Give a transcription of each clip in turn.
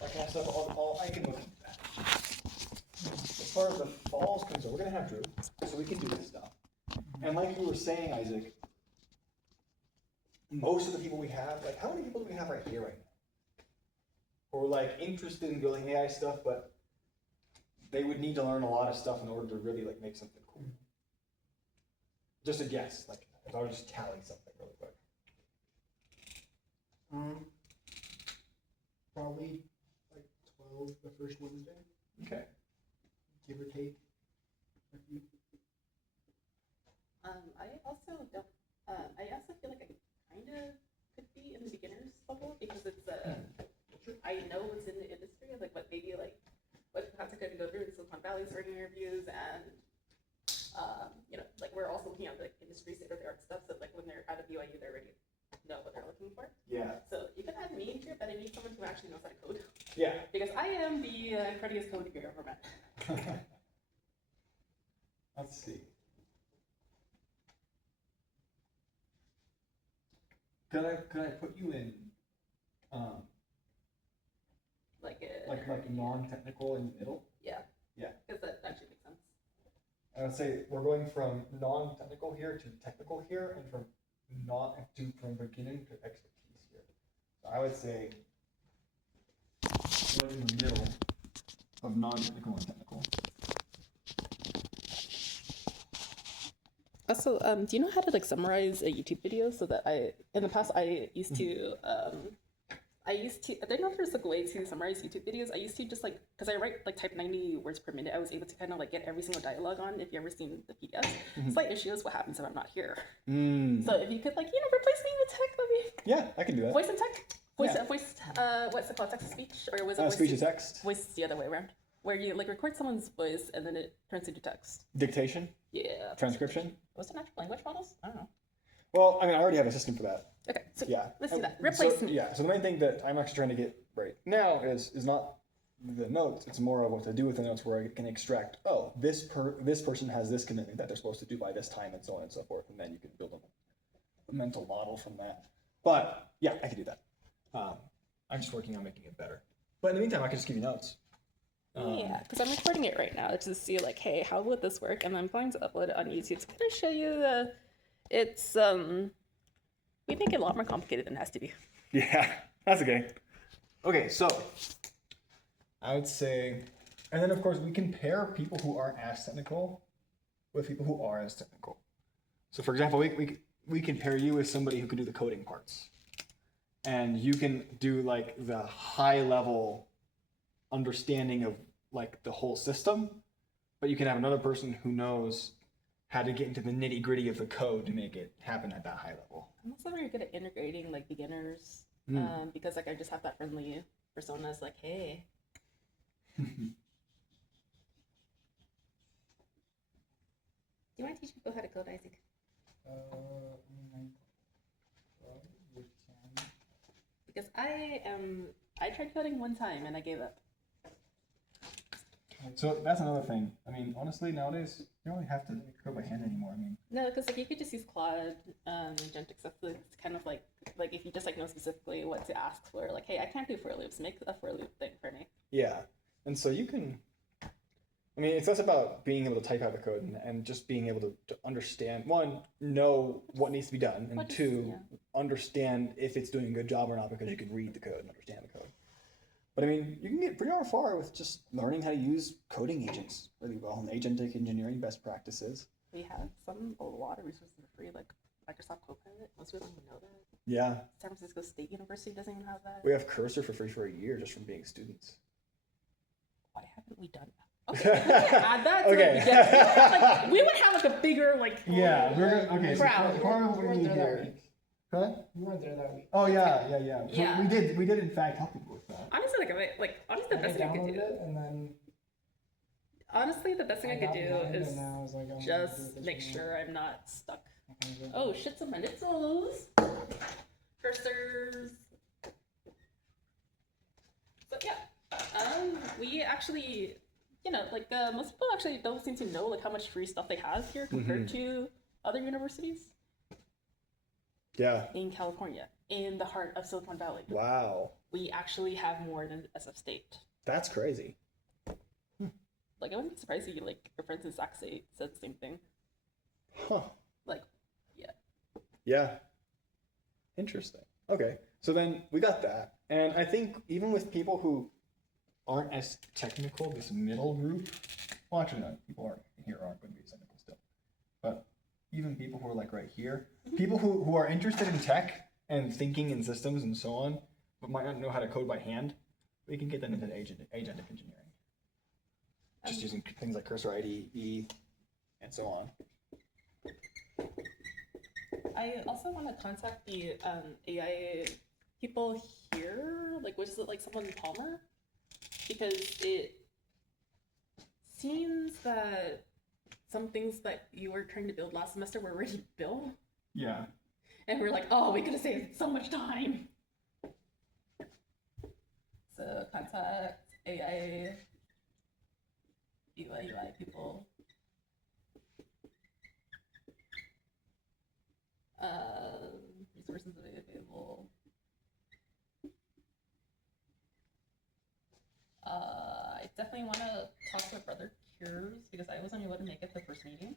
that kind of stuff, all I can look into that. As far as the fall's concerned, we're gonna have Drew, so we can do this stuff. And like you were saying, Isaac, most of the people we have, like how many people do we have right here right now? Who are like interested in building AI stuff, but they would need to learn a lot of stuff in order to really like make something cool. Just a guess, like if I was just tallying something really quick. Probably like 12 the first Wednesday. Okay. Give or take a few. I also feel like I kind of could be in the beginners level because it's I know what's in the industry, like what maybe like what paths I could go through in Silicon Valley starting interviews, and like we're also looking at like industry state of the art stuff, so like when they're at a BYU they already know what they're looking for. Yeah. So you can add me here, but I need someone who actually knows how to code. Yeah. Because I am the cruddiest coder you've ever met. Let's see. Could I put you in like non-technical in the middle? Yeah. Yeah. Because that actually makes sense. I would say we're going from non-technical here to technical here, and from beginning to expertise here. So I would say we're in the middle of non-technical and technical. Also, do you know how to like summarize a YouTube video so that in the past I used to, I don't know if there's like a way to summarize YouTube videos. I used to just like, because I write like type 90 words per minute, I was able to kind of like get every single dialogue on, if you ever seen the PDFs. Slight issue is what happens if I'm not here. So if you could like, replace me with tech, let me. Yeah, I can do that. Voice and tech? What's it called, text to speech? Or was it voice speech to text? Voice the other way around. Where you like record someone's voice and then it turns into text. Dictation? Yeah. Transcription? What's the natural language models? I don't know. Well, I mean, I already have a system for that. Okay, so yeah, let's do that. Replace me. Yeah, so the main thing that I'm actually trying to get right now is not the notes, it's more of what to do with the notes, where I can extract, oh, this person has this commitment that they're supposed to do by this time, and so on and so forth, and then you can build a mental model from that. But yeah, I can do that. I'm just working on making it better. But in the meantime, I can just give you notes. Yeah, because I'm recording it right now to see like, hey, how would this work? And I'm planning to upload it on YouTube to kind of show you it's we make it a lot more complicated than it has to be. Yeah, that's okay. Okay, so I would say, and then of course we compare people who aren't as technical with people who are as technical. So for example, we can pair you with somebody who can do the coding parts, and you can do like the high level understanding of like the whole system, but you can have another person who knows how to get into the nitty gritty of the code to make it happen at that high level. I'm also very good at integrating like beginners, because like I just have that friendly persona. It's like, hey. Do you want to teach people how to code, Isaac? Because I tried coding one time and I gave up. So that's another thing. I mean, honestly, nowadays you don't really have to code by hand anymore. I mean, no, because like you could just use Claude, Agentic stuff. It's kind of like if you just like know specifically what to ask for, like, hey, I can't do for loops. Make a for loop thing for me. Yeah, and so you can. I mean, it's less about being able to type out the code and just being able to understand, one, know what needs to be done, and two, understand if it's doing a good job or not, because you can read the code and understand the code. But I mean, you can get pretty far with just learning how to use coding agents really well, and agentic engineering best practices. We have a lot of resources for free, like Microsoft Copilot. Most people don't even know that. Yeah. San Francisco State University doesn't even have that. We have Cursor for free for a year just from being students. Why haven't we done that? Okay, we can add that to okay. like, we would have like a bigger like okay. crowd. So part of what we need here. Huh? You weren't there that week. Oh yeah. So Yeah. we did in fact help people with that. Honestly, honestly, the best thing I could do. It and then honestly, the best thing I could do is like, just make sure I'm not stuck. Oh shit! Some nitzels, cursors. So yeah, we actually, most people actually don't seem to know like how much free stuff they have here compared to other universities. Yeah. In California. in the heart of Silicon Valley. Wow. We actually have more than SF State. That's crazy. Like, I wouldn't be surprised if you, like, your friends in Sac State said the same thing. Huh. Like, yeah. Yeah. Interesting. Okay. So then we got that. And I think even with people who aren't as technical, this middle group, well, actually, no, people aren't going to be as technical still. But even people who are like right here, people who are interested in tech and thinking in systems and so on, but might not know how to code by hand, we can get them into agentic engineering. Just using things like cursor IDE and so on. I also want to contact the AI people here. Like, was it like someone in Palmer? Because it seems that some things that you were trying to build last semester were already built. Yeah. And we're like, oh, we could have saved so much time. So contact AI BYUI people. Resources available. I definitely want to talk to my brother Cures because I wasn't able to make it to the first meeting.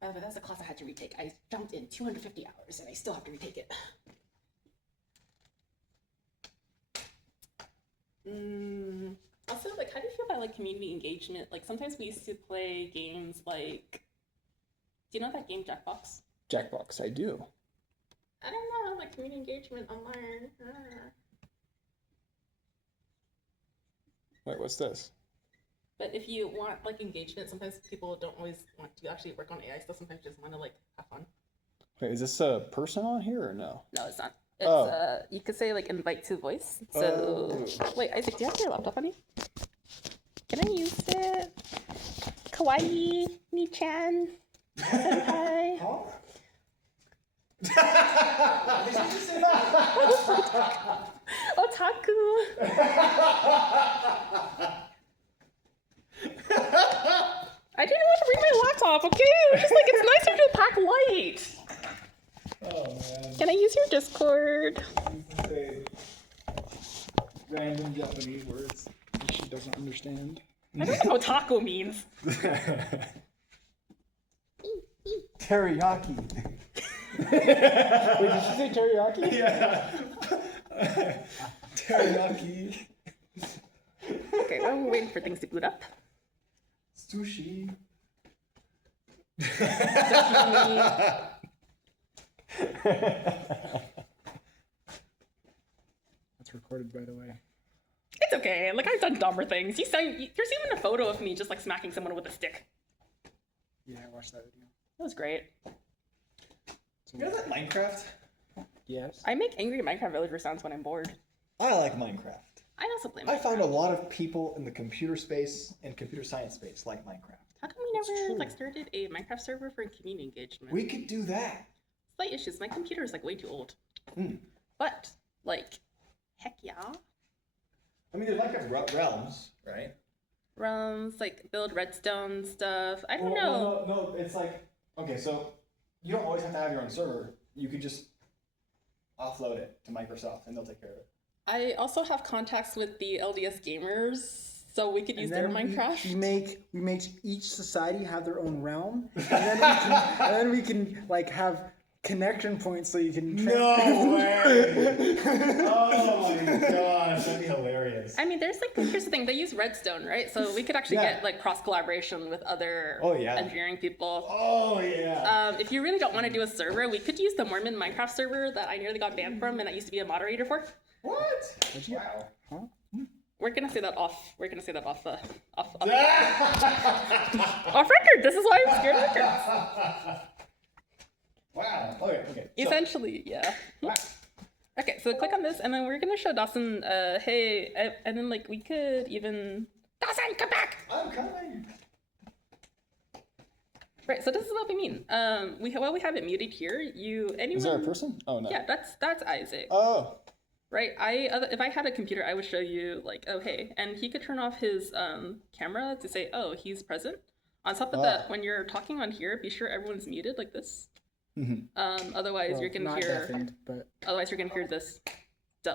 By the way, that's a class I had to retake. I jumped in 250 hours and I still have to retake it. Also, like, how do you feel about like community engagement? Like, sometimes we used to play games like, do you know that game Jackbox? Jackbox, I do. I don't know, like community engagement online. Wait, what's this? But if you want like engagement, sometimes people don't always want to actually work on AI stuff. Sometimes just want to like have fun. Wait, is this a person on here or no? No, it's not. It's you could say like invite to voice. So wait, Isaac, do you have your laptop on you? Can I use it? Kawaii ni-chan. Senpai. Otaku. I didn't want to bring my laptop, okay? It was just like, it's nicer to pack light. Oh man. Can I use your Discord? You can say random Japanese words that she doesn't understand. I don't know what otaku means. Teriyaki. Wait, did she say teriyaki? Yeah. Teriyaki. Okay, well, we're waiting for things to boot up. Sushi. That's recorded, by the way. It's okay. Like, I've done dumber things. There's even a photo of me just like smacking someone with a stick. Yeah, I watched that video. That was great. You guys like Minecraft? Yes. I make angry Minecraft villager sounds when I'm bored. I like Minecraft. I also play Minecraft. I found a lot of people in the computer space and computer science space like Minecraft. How come we It's never true. like started a Minecraft server for community engagement? We could do that. Slight issues. My computer is like way too old. But like, heck yeah. I mean, there's Minecraft realms, right? Realms, like build redstone stuff. I don't know. No, it's like, okay, so you don't always have to have your own server. You could just offload it to Microsoft and they'll take care of it. I also have contacts with the LDS gamers, so we could use their Minecraft. We make each society have their own realm, and then we can like have connection points so you can. No way! Oh my gosh, that'd be hilarious. I mean, here's the thing, they use redstone, right? So we could actually Yeah. get like cross collaboration with other Oh, yeah. engineering people. Oh yeah. If you really don't want to do a server, we could use the Mormon Minecraft server that I nearly got banned from and I used to be a moderator for. What? Wow. We're gonna say that off. We're gonna say that off Wow. off record. This is why I'm scared of records. Okay. So, Essentially, yeah. wow. Okay, so click on this, and then we're gonna show Dawson. Hey, and then like we could even Dawson, come back. I'm coming. Right. So this is what we mean. We have it muted here. Anyone? Is there a person? Oh no. Yeah, that's Isaac. Oh. Right. If I had a computer, I would show you like, oh hey, and he could turn off his camera to say, oh, he's present. On top of that, when you're talking on here, be sure everyone's muted like this. Otherwise, Well, you're gonna not hear. deafened, but Otherwise, you're gonna hear this,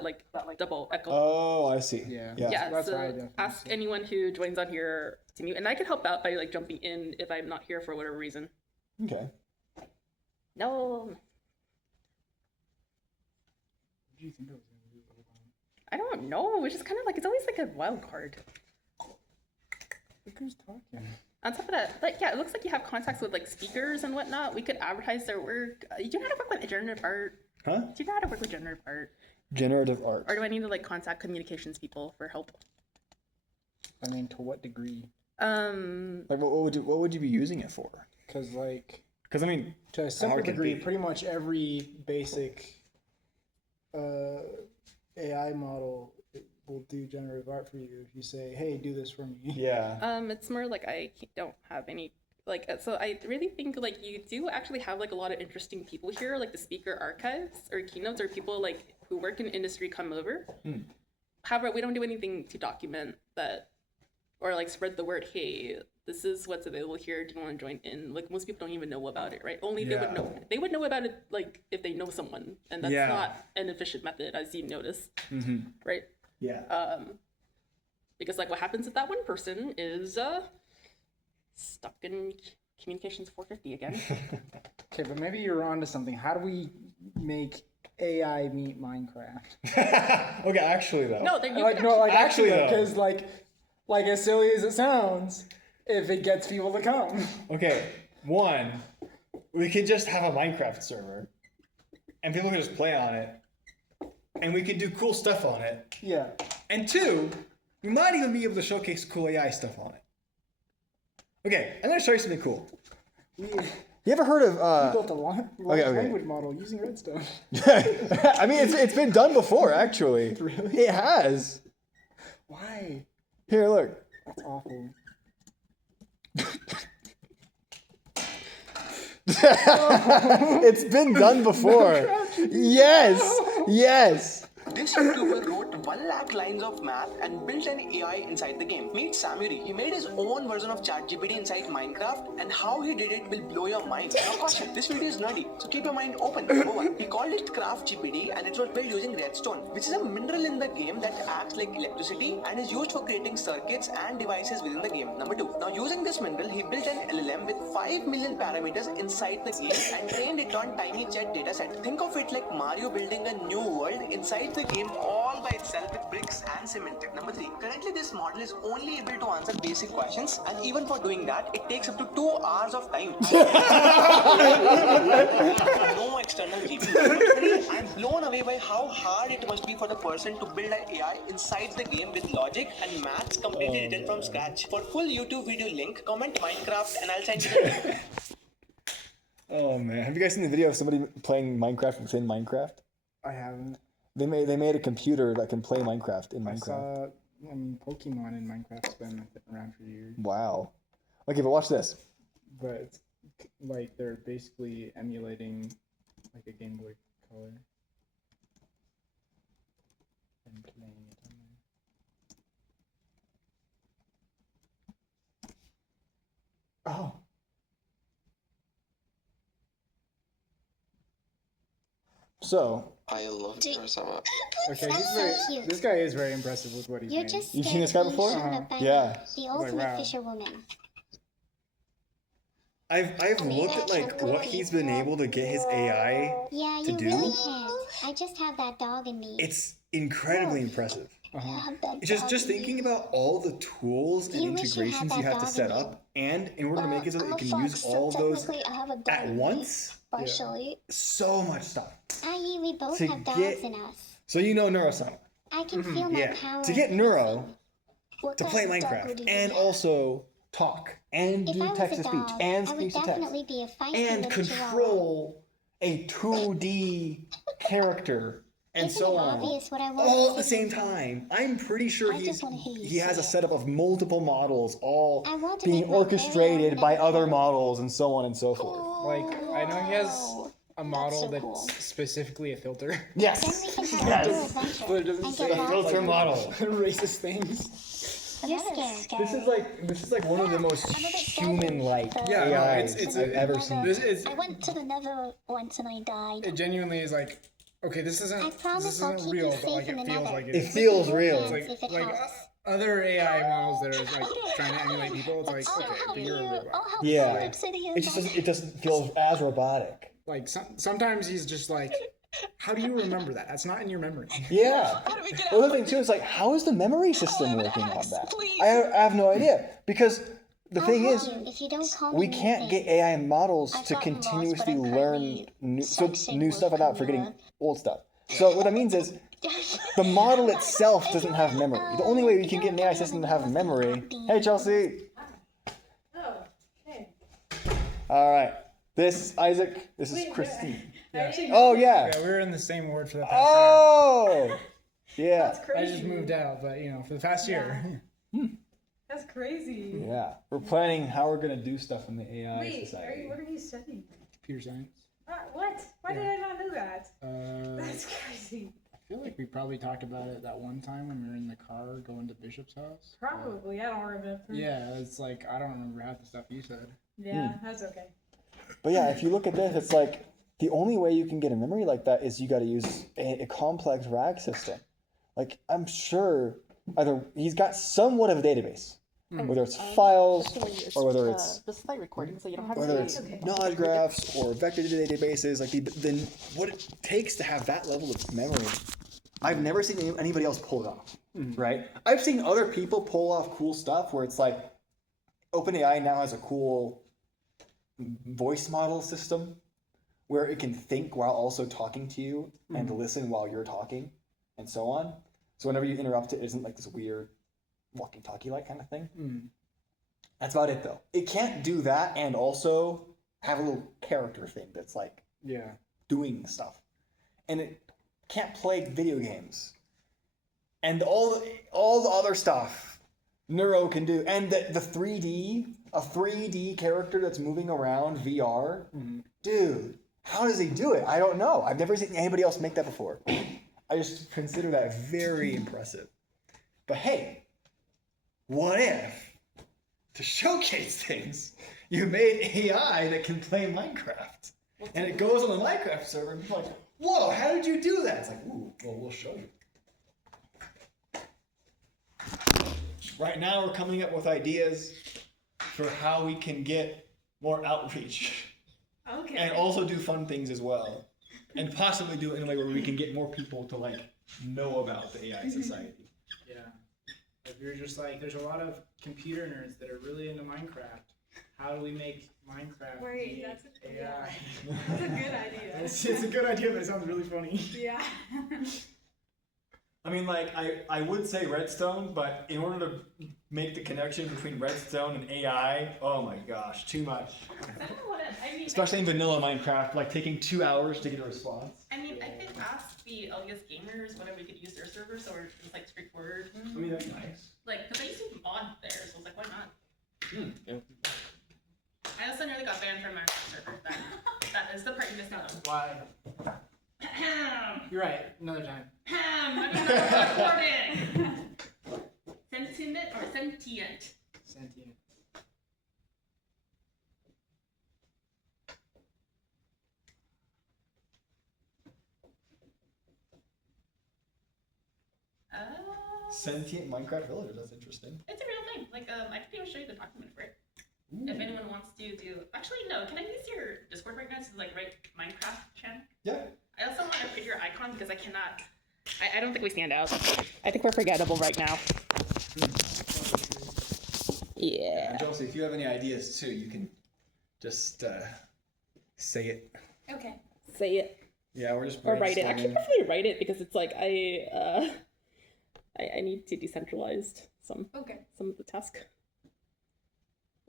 like double echo. Oh, I see. Yeah. Yeah, That's so why I definitely ask say- anyone who joins on here to mute, and I can help out by like jumping in if I'm not here for whatever reason. Okay. No, What do you think I was gonna do the whole time? I don't know. It's just kind of like it's always like a wild card. Look who's talking. On top of that, like yeah, it looks like you have contacts with like speakers and whatnot. We could advertise their work. You do know how to work with generative art? Huh? Do you know how to work with generative art? Generative art. Or do I need to like contact communications people for help? I mean, to what degree? Like, what would you be using it for? Because like Because I mean, to a simple hard can it degree, be? pretty much every basic AI model will do generative art for you if you say, "Hey, do this for me." yeah. It's more like I don't have any like so I really think like you do actually have like a lot of interesting people here, like the speaker archives or keynotes or people like who work in industry come over. However, we don't do anything to document that or like spread the word, hey, this is what's available here. Do you want to join in? Like most people don't even know about it, right? Only they would Yeah. know. They would know about it like if they know someone, and that's Yeah. not an efficient method, as you notice, right? Yeah. Because like what happens if that one person is stuck in communications 450 again. Okay, but maybe you're onto something. How do we make AI meet Minecraft? Okay, actually though. No, there you Like can no, actually- like actually, Actually, though. because like as silly as it sounds, if it gets people to come. Okay, one, we could just have a Minecraft server, and people can just play on it, and we could do cool stuff on it. Yeah. And two, we might even be able to showcase cool AI stuff on it. Okay, I'm gonna show you something cool. We You ever heard of? built a large okay. language model using redstone. I mean, it's been done before, actually. Really? It has. Why? Here, look. That's awful. It's been done before. Yes, yes. This YouTuber wrote 1 lakh lines of math and built an AI inside the game. Meet Samuri. He made his own version of ChatGPT inside Minecraft, and how he did it will blow your mind. Now, caution, this video is nerdy, so keep your mind open. Number 1, he called it Craft GPT, and it was built using redstone, which is a mineral in the game that acts like electricity and is used for creating circuits and devices within the game. Number 2, now using this mineral, he built an LLM with 5 million parameters inside the game and trained it on tiny chat dataset. Think of it like Mario building a new world inside the game all by itself with bricks and cement. Number 3, currently this model is only able to answer basic questions, and even for doing that, it takes up to 2 hours of time. No external GPU. Personally, I'm blown away by how hard it must be for the person to build an AI inside the game with logic and maths completely written from scratch. For full YouTube video link, comment Minecraft and I'll send you the link. Oh man, have you guys seen the video of somebody playing Minecraft within Minecraft? I haven't. They made a computer that can play Minecraft in I Minecraft. saw. I mean, Pokemon in Minecraft's been around for years, Wow. Okay, but watch this. but it's like they're basically emulating like a Game Boy Color and playing it on there. Oh. So, I love her so much. Okay, That's he's so very. cute. This guy is very impressive with what he's You're made. just You've seen this guy before? Yeah. The ultimate wow. fisherwoman. I've looked at like what he's been able to get his AI. Yeah, To you do? really can. I just have that dog in me. It's incredibly impressive. I have that It's just dog just in me. thinking about all the tools and You wish you had integrations that you have to dog set in you. up, and in order to make it so that you I'm a can fox, use so all of those technically I have a dog at in me, once, partially. so much stuff. I.e., we both To have dogs get- in us. So you know Neurosum. I can feel my Yeah. power. To get Neuro What to kind play of dog would Minecraft you be? and also talk and If do I was text a to speech dog, and I would speech to text definitely be a feisty and little chihuahua. control a 2D character and Isn't so it on obvious what I want all to at the say? same time. I'm pretty sure I just wanna hear you he has say a it. setup of multiple models all I want to being make my very orchestrated own by Nintendo. other models and so on and so forth. Like I know he has a model so that's cool. specifically a filter. Then Yes. we can have a Yes. little adventure But it doesn't and say get the lost. Filter model. Racist things. You're scared. This is like one of the most I'm a bit scared human-like of the- Yeah, no, AIs it's I've ever seen. This is I went to the Nether once and I died. it. Genuinely is like, okay, this I isn't promise I'll keep real, you but like safe in it the feels Nether. like it It is. feels With real. hands, Like if it like helps. other AI models that are like trying to emulate people. It's like, I'll okay, help but you're a you. robot. I'll help Yeah. you, Obsidian. It doesn't feel as robotic. Like sometimes he's just like, how do you remember that? That's not in your memory. Yeah. Well, the thing too is like, how is the memory system working on that? I have no idea because the I'll thing help is, you if you don't call we me can't get anything. AI models I've to gotten lost, but continuously I'm learn currently new sexing stuff with without forgetting Camilla. old stuff. So what that means is the model itself doesn't have memory. The only way we can get an AI system to have memory. Hey, Chelsea. Oh, hey. All right. This is Isaac. This is Christine. I actually Oh yeah. Yeah, we were in the same ward for the past year. Oh. Yeah. That's crazy. I just moved out, but you know, for the past year. That's crazy. Yeah. We're planning how we're gonna do stuff in the AI Wait, society. what are you studying? Computer science. What? Why did I not know that? I That's crazy. feel like we probably talked about it that one time when we were in the car going to Bishop's house. Probably. I don't remember. Yeah, it's like I don't remember half the stuff you said. Yeah, that's okay. But yeah, if you look at this, it's like the only way you can get a memory like that is you got to use a complex RAG system. Like I'm sure either he's got somewhat of a database, whether it's files or whether it's just like recording, so you don't have whether to. it's knowledge graphs or vector databases. Like then what it takes to have that level of memory, I've never seen anybody else pull it off. Right? I've seen other people pull off cool stuff where it's like OpenAI now has a cool voice model system where it can think while also talking to you and listen while you're talking and so on. So whenever you interrupt it isn't like this weird walkie-talkie like kind of thing. That's about it though. It can't do that and also have a little character thing that's like Yeah. doing stuff. And it can't play video games. And all the other stuff Neuro can do. And the 3D, a 3D character that's moving around VR, dude, how does he do it? I don't know. I've never seen anybody else make that before. I just consider that very impressive. But hey, what if, to showcase things, you made AI that can play Minecraft? And it goes on the Minecraft server and you're like, whoa, how did you do that? It's like, ooh, well, we'll show you. Right now, we're coming up with ideas for how we can get more outreach Okay. and also do fun things as well, and possibly do it in a way where we can get more people to like know about the AI society. Yeah. If you're just like, there's a lot of computer nerds that are really into Minecraft. How do we make Minecraft? Wait, be that's a- AI. That's a good idea. It's a good idea, but it sounds really funny. Yeah. I mean, like, I would say Redstone, but in order to make the connection between Redstone and AI, oh my gosh, too much. I don't want to. I mean, Especially in vanilla Minecraft, like taking 2 hours to get a response. I mean, I could ask the LES gamers whether we could use their server, so it's like straightforward. I mean, that's nice. Like, because I used to mod there, so I was like, why not? Yeah. I also nearly got banned from my server. That is the part you missed out on. Why? Ahem. You're right. Another time. I'm not recording. Sentient or sentient? Sentient. Sentient Minecraft villagers, that's interesting. It's a real thing. Like, I can even show you the document for it. If anyone wants to do. Actually, no. Can I use your Discord right now to like write Minecraft channel? Yeah. I also want to put your icon because I cannot. I don't think we stand out. I think we're forgettable right now. Yeah. And Chelsea, if you have any ideas too, you can just say it. Okay. Say it Yeah, we're just or write it. Actually, brainstorming. preferably write it because it's like I need to decentralize some Okay. of the task.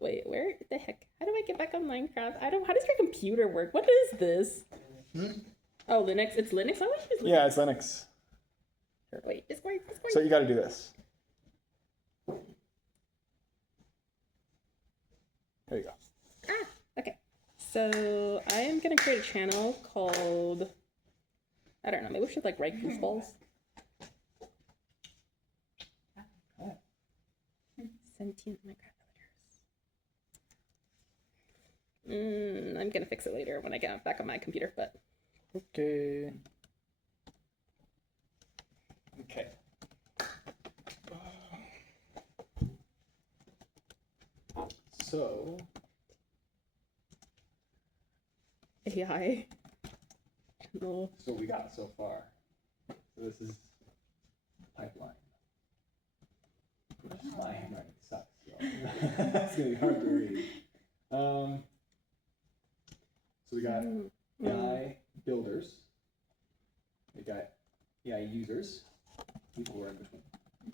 Wait, where the heck? How do I get back on Minecraft? How does your computer work? What is this? Oh, Linux. It's Linux. I want to use Linux. Yeah, it's Linux. Here, wait, Discord. So you got to do this. There you go. Ah, okay. So I am gonna create a channel called. I don't know. Maybe we should like write goofballs. 17 Minecraft villagers. I'm gonna fix it later when I get back on my computer, but Okay. Okay. So AI. No. so we got so far. So this is pipeline. My handwriting sucks. So it's gonna be hard to read. So we got AI builders. We got AI users. People who are in between.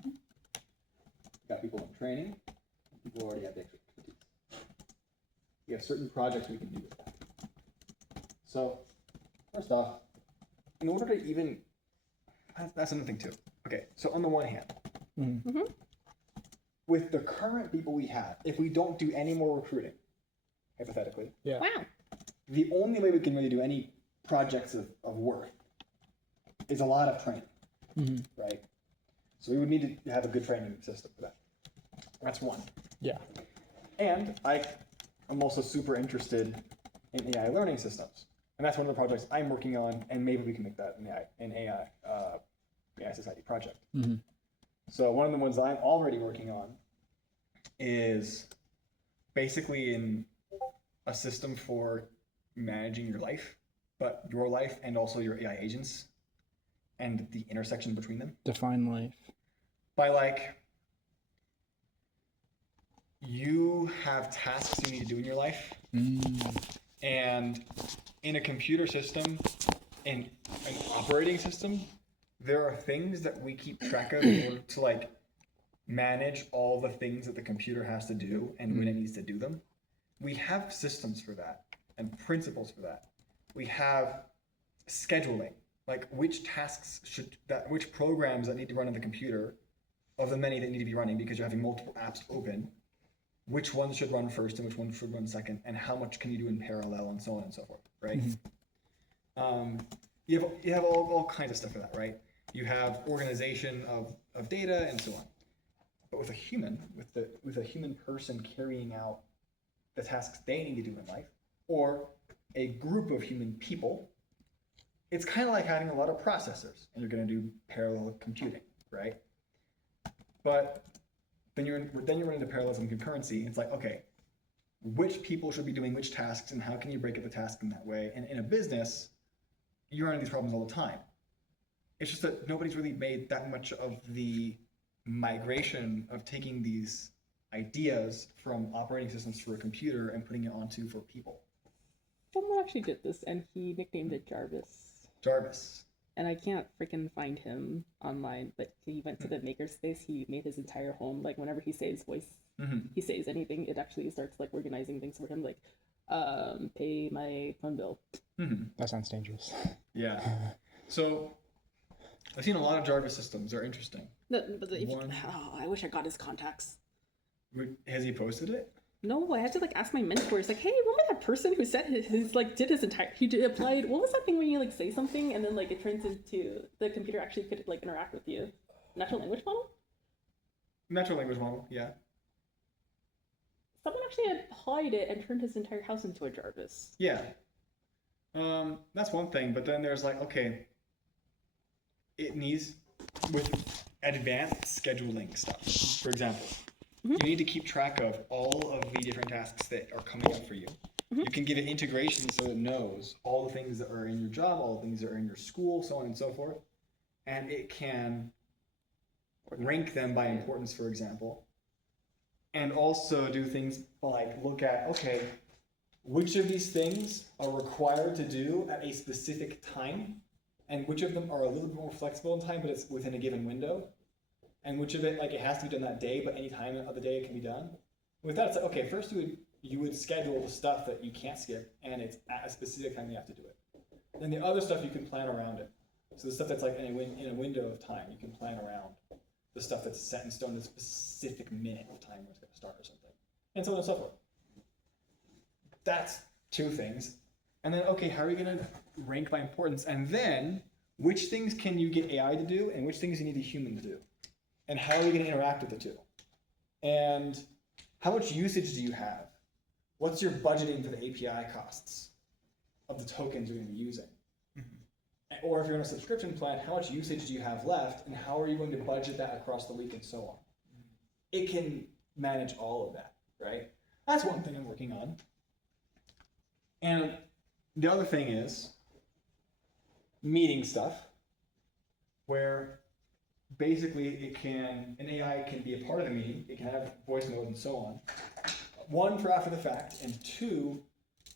We got people in training. People who already have the expertise. We have certain projects we can do with that. So first off, in order to even, that's another thing too. Okay, so on the one hand, with the current people we have, if we don't do any more recruiting, hypothetically, Wow. the only way we can really do any projects of worth is a lot of training, right? So we would need to have a good training system for that. That's one. Yeah. And I'm also super interested in AI learning systems. And that's one of the projects I'm working on, and maybe we can make that an AI society project. So one of the ones I'm already working on is basically in a system for managing your life, but your life and also your AI agents and the intersection between them. Define life. By like, you have tasks you need to do in your life, and in a computer system, in an operating system, there are things that we keep track of in order to like manage all the things that the computer has to do and when it needs to do them. We have systems for that and principles for that. We have scheduling, like which tasks which programs that need to run on the computer, of the many that need to be running because you're having multiple apps open, which ones should run first and which ones should run second, and how much can you do in parallel, and so on and so forth, right? You have all kinds of stuff for that, right? You have organization of data and so on. But with a human, with a human person carrying out the tasks they need to do in life, or a group of human people, it's kind of like having a lot of processors, and you're going to do parallel computing, right? But then you run into parallelism and concurrency. It's like, okay, which people should be doing which tasks, and how can you break up the task in that way? And in a business, you run into these problems all the time. It's just that nobody's really made that much of the migration of taking these ideas from operating systems for a computer and putting it onto for people. Someone actually did this, and he nicknamed it Jarvis. Jarvis. And I can't freaking find him online, but he went to the makerspace. He made his entire home. Like whenever he says voice, he says anything, it actually starts like organizing things for him. Like, pay my phone bill. That sounds dangerous. Yeah. So I've seen a lot of Jarvis systems. They're interesting. No, but I wish I got his contacts. Has he posted it? No, I had to like ask my mentors, like, hey, remember that person who said his like did his entire applied, what was that thing when you like say something and then like it turns into the computer actually could like interact with you? Natural language model? Natural language model, yeah. Someone actually applied it and turned his entire house into a Jarvis. Yeah. That's one thing, but then there's like, okay, it needs with advanced scheduling stuff. For example, you need to keep track of all of the different tasks that are coming up for you. You can give it integration so it knows all the things that are in your job, all the things that are in your school, so on and so forth. And it can rank them by importance, for example. And also do things like look at, okay, which of these things are required to do at a specific time, and which of them are a little bit more flexible in time, but it's within a given window, and which of it, like, it has to be done that day, but any time of the day it can be done. With that, it's like, okay, first you would schedule the stuff that you can't skip, and it's at a specific time you have to do it. Then the other stuff you can plan around it. So the stuff that's like in a window of time, you can plan around the stuff that's set in stone, a specific minute of time where it's going to start or something, and so on and so forth. That's two things. And then, okay, how are you going to rank by importance? And then, which things can you get AI to do, and which things you need a human to do? And how are you going to interact with the two? And how much usage do you have? What's your budgeting for the API costs of the tokens you're going to be using? Or if you're on a subscription plan, how much usage do you have left, and how are you going to budget that across the week and so on? It can manage all of that, right? That's one thing I'm working on. And the other thing is meeting stuff, where basically an AI can be a part of the meeting, it can have voice mode and so on. One, for after the fact, and two,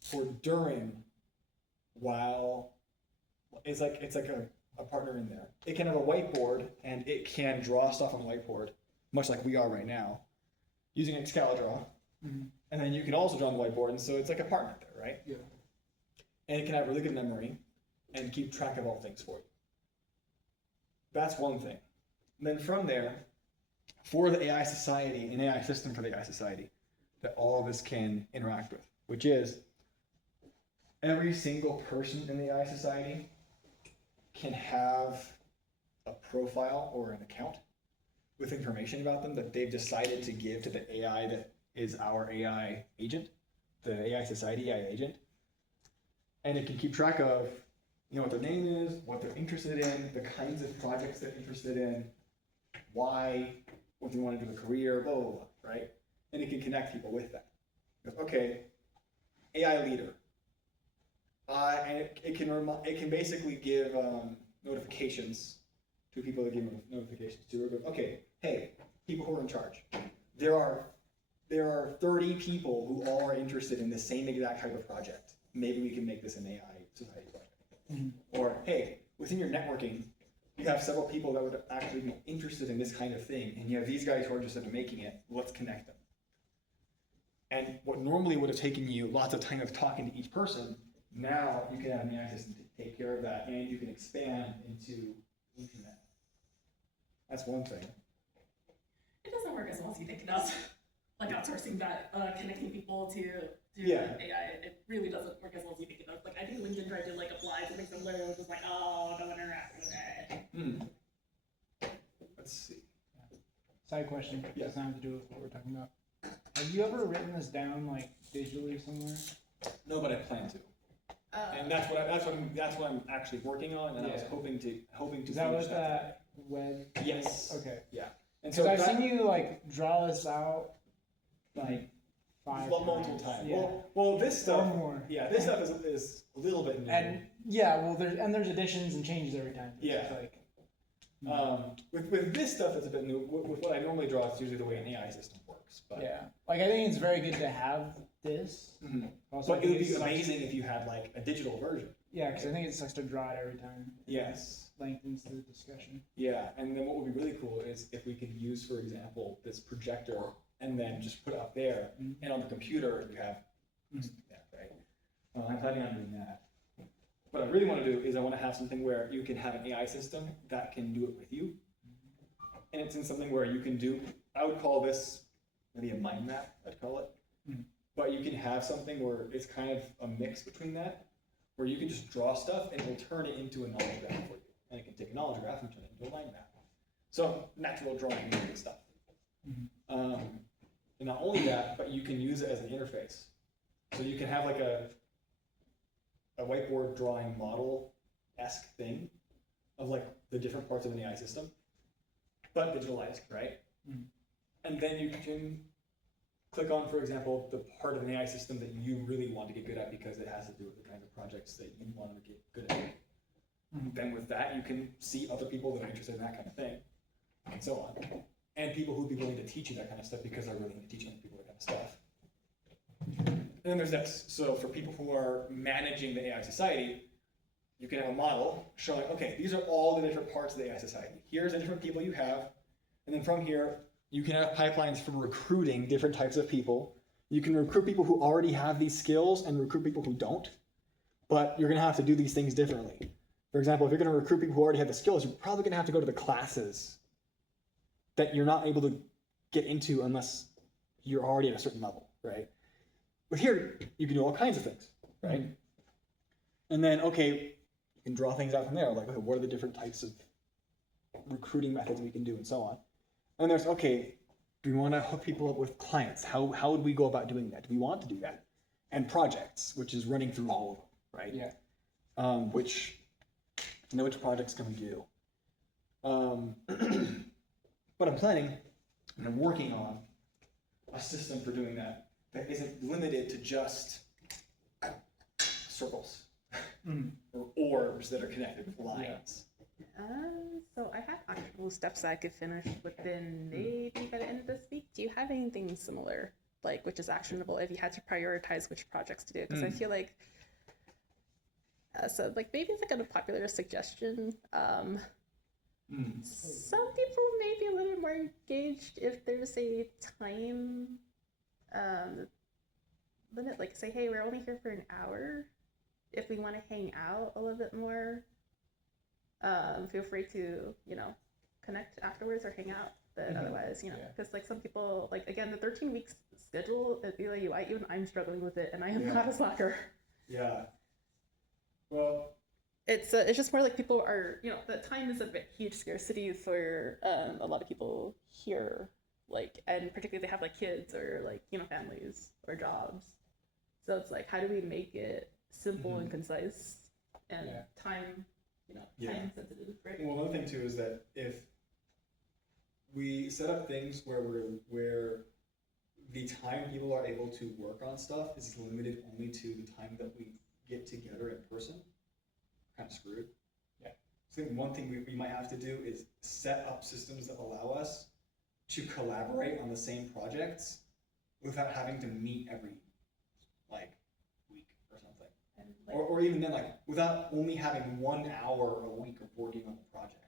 for during, while, it's like a partner in there. It can have a whiteboard, and it can draw stuff on the whiteboard, much like we are right now, using Excalidraw. And then you can also draw on the whiteboard, and so it's like a partner there, right? Yeah. And it can have really good memory and keep track of all things for you. That's one thing. And then from there, for the AI society, an AI system for the AI society that all of us can interact with, which is every single person in the AI society can have a profile or an account with information about them that they've decided to give to the AI that is our AI agent, the AI society AI agent. And it can keep track of, what their name is, what they're interested in, the kinds of projects they're interested in, why, what they want to do a career, blah, blah, blah, right? And it can connect people with that. It goes, okay, AI leader. And it can basically give notifications to people that give notifications to. It goes, okay, hey, people who are in charge. There are 30 people who all are interested in the same exact type of project. Maybe we can make this an AI society project. Or, hey, within your networking, you have several people that would actually be interested in this kind of thing, and you have these guys who are interested in making it. Let's connect them. And what normally would have taken you lots of time of talking to each person, now you can have an AI system to take care of that, and you can expand into that. That's one thing. It doesn't work as well as you think it does. Like outsourcing that, connecting people to Yeah. AI, it really doesn't work as well as you think it does. Like I think LinkedIn tried to apply something similar, it was just like, oh, no one interacts with it. Let's see. Side question. Yeah. Doesn't have to do with what we're talking about. Have you ever written this down digitally somewhere? No, but I plan to. And that's what I'm actually working on, and I was Yeah. hoping to Is that finish what that web? Yes. Okay. Yeah. And So so I've that, seen you draw this out 5 multiple times. Yeah. Well, this stuff. Or more. Yeah, this stuff is a little bit new. And yeah, well, there's additions and changes every time. Yeah. It's with this stuff, it's a bit new. With what I normally draw, it's usually the way an AI system works. But yeah. I think it's very good to have this. Mhm. Also, I But it think would be sucks- amazing if you had a digital version. Yeah, because I think it sucks to draw it every time. Yes. Lengthens the discussion. Yeah, and then what would be really cool is if we could use, for example, this projector and then just put it up there, and on the computer you have that, right? I'm planning on doing that. What I really want to do is I want to have something where you can have an AI system that can do it with you, and it's in something where you can do. I would call this maybe a mind map. I'd call it, but you can have something where it's kind of a mix between that, where you can just draw stuff and it will turn it into a knowledge graph for you. And it can take a knowledge graph and turn it into a mind map. So natural drawing and stuff. And not only that, but you can use it as an interface. So you can have a whiteboard drawing model-esque thing of the different parts of an AI system, but digitalized, right? And then you can click on, for example, the part of an AI system that you really want to get good at because it has to do with the kinds of projects that you want to get good at. Then with that, you can see other people that are interested in that kind of thing, and so on. And people who would be willing to teach you that kind of stuff because they're willing to teach other people that kind of stuff. And then there's this. So for people who are managing the AI society, you can have a model showing, okay, these are all the different parts of the AI society. Here's the different people you have. And then from here, you can have pipelines for recruiting different types of people. You can recruit people who already have these skills and recruit people who don't. But you're going to have to do these things differently. For example, if you're going to recruit people who already have the skills, you're probably going to have to go to the classes that you're not able to get into unless you're already at a certain level, right? But here, you can do all kinds of things, right? And then, okay, you can draw things out from there, okay, what are the different types of recruiting methods we can do and so on. And there's, okay, Do we want to hook people up with clients? How would we go about doing that? Do we want to do that? And projects, which is running through all of them, right? Yeah. Which projects can we do? But I'm planning and I'm working on a system for doing that isn't limited to just circles or orbs that are connected with lines. So I have actual steps that I could finish within maybe by the end of this week. Do you have anything similar, like which is actionable if you had to prioritize which projects to do? Because I feel like, so like maybe it's like a popular suggestion. Some people may be a little bit more engaged if there's a time limit, like say, hey, we're only here for an hour. If we want to hang out a little bit more, feel free to, connect afterwards or hang out. But otherwise, because like some people, like again, the 13 weeks schedule at BYUI, even I'm struggling with it, and I am not a slacker. Yeah. Well, It's just more like people are, the time is a bit huge scarcity for a lot of people here, like, and particularly they have like kids or like, families or jobs. So it's like, how do we make it simple and concise and time sensitive, right? well, another thing too is that if we set up things where the time people are able to work on stuff is limited only to the time that we get together in person, kind of screwed. Yeah. So I think one thing we might have to do is set up systems that allow us to collaborate on the same projects without having to meet every week or something. And like, Or even then, without only having 1 hour a week of working on the project.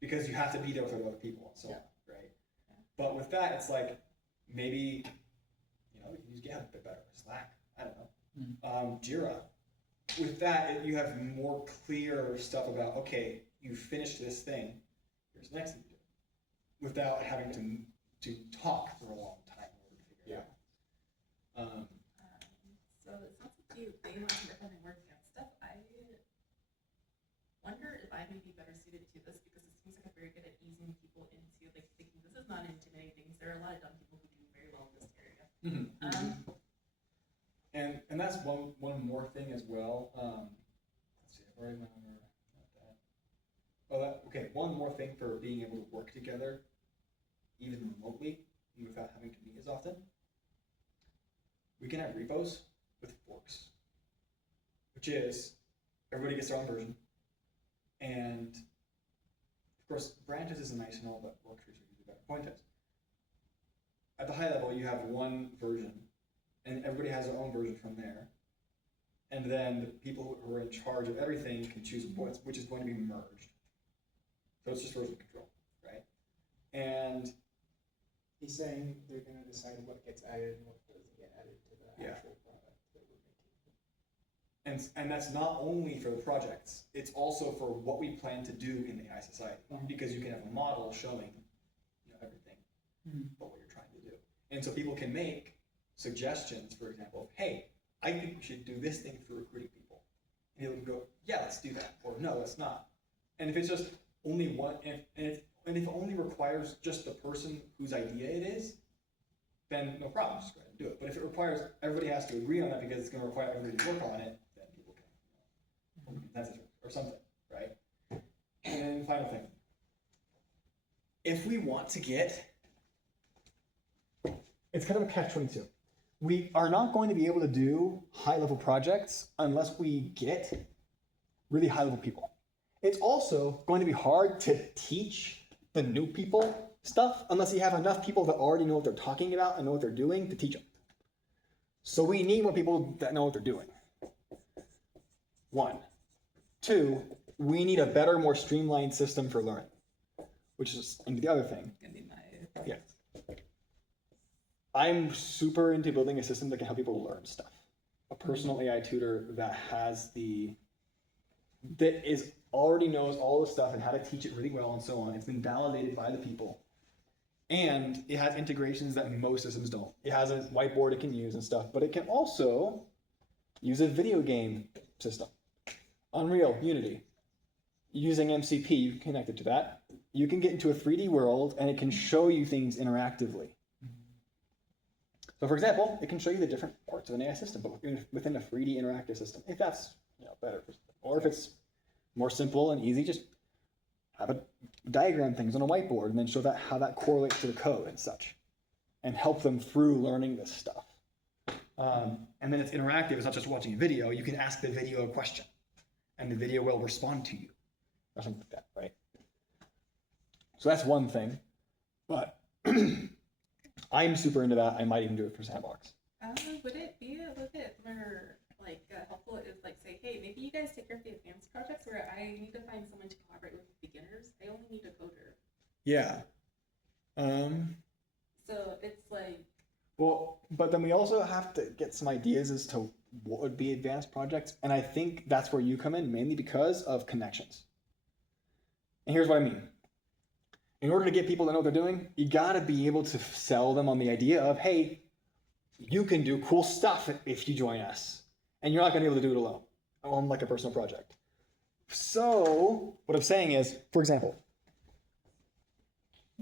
Because you have to be there with other people and so on, right? But with that, it's like, maybe, we can use GitHub a bit better, Slack, I don't know. Jira. With that, you have more clear stuff about, okay, you finished this thing, here's the next thing you do. Without having to talk for a long time in order to figure it out. so it sounds like they want to definitely working on stuff. I wonder if I may be better suited to this because it seems like I'm very good at easing people into like thinking this is not into many things. There are a lot of dumb people who do very well in this area. And that's one more thing as well. Let's see, I've already went over that. Okay, one more thing for being able to work together, even remotely, without having to meet as often. We can have repos with forks, which is everybody gets their own version. And of course, branches is nice and all, but work trees are usually better. Point is, at the high level, you have one version, and everybody has their own version from there. And then the people who are in charge of everything can choose which is going to be merged. So it's just version control, right? And He's saying they're going to decide what gets added and what doesn't get added to the actual product that we're making. and that's not only for the projects, it's also for what we plan to do in the AI society. Because you can have a model showing everything, but what you're trying to do. And so people can make suggestions, for example, of, hey, I think we should do this thing for recruiting people. And he'll go, yeah, let's do that, or no, let's not. And if it's just only one, and if it only requires just the person whose idea it is, then no problem, just go ahead and do it. But if it requires, everybody has to agree on that because it's going to require everybody to work on it, then people can, that's it, or something, right? And then final thing, if we want to get, it's kind of a catch-22. We are not going to be able to do high-level projects unless we get really high-level people. It's also going to be hard to teach the new people stuff unless you have enough people that already know what they're talking about and know what they're doing to teach them. So we need more people that know what they're doing. 1. 2, we need a better, more streamlined system for learning, which is the other thing. Yeah. I'm super into building a system that can help people learn stuff. A personal AI tutor that already knows all the stuff and how to teach it really well and so on. It's been validated by the people. And it has integrations that most systems don't. It has a whiteboard it can use and stuff, but it can also use a video game system. Unreal, Unity. Using MCP, you can connect it to that. you can get into a 3D world and it can show you things interactively. So for example, it can show you the different parts of an AI system, but within a 3D interactive system, if that's better. Or if it's more simple and easy, just have a diagram things on a whiteboard and then show that how that correlates to the code and such, and help them through learning this stuff. And then it's interactive. It's not just watching a video. You can ask the video a question, and the video will respond to you, or something like that, right? So that's one thing, but I'm super into that. I might even do it for Sandbox. Would it be a little bit more like helpful if, like, say, hey, maybe you guys take care of the advanced projects where I need to find someone to collaborate with beginners. I only need a coder. Yeah. So it's like, Well, but then we also have to get some ideas as to what would be advanced projects, and I think that's where you come in, mainly because of connections. And here's what I mean. In order to get people to know what they're doing, you gotta be able to sell them on the idea of, hey, you can do cool stuff if you join us. And you're not gonna be able to do it alone on like a personal project. So what I'm saying is, for example,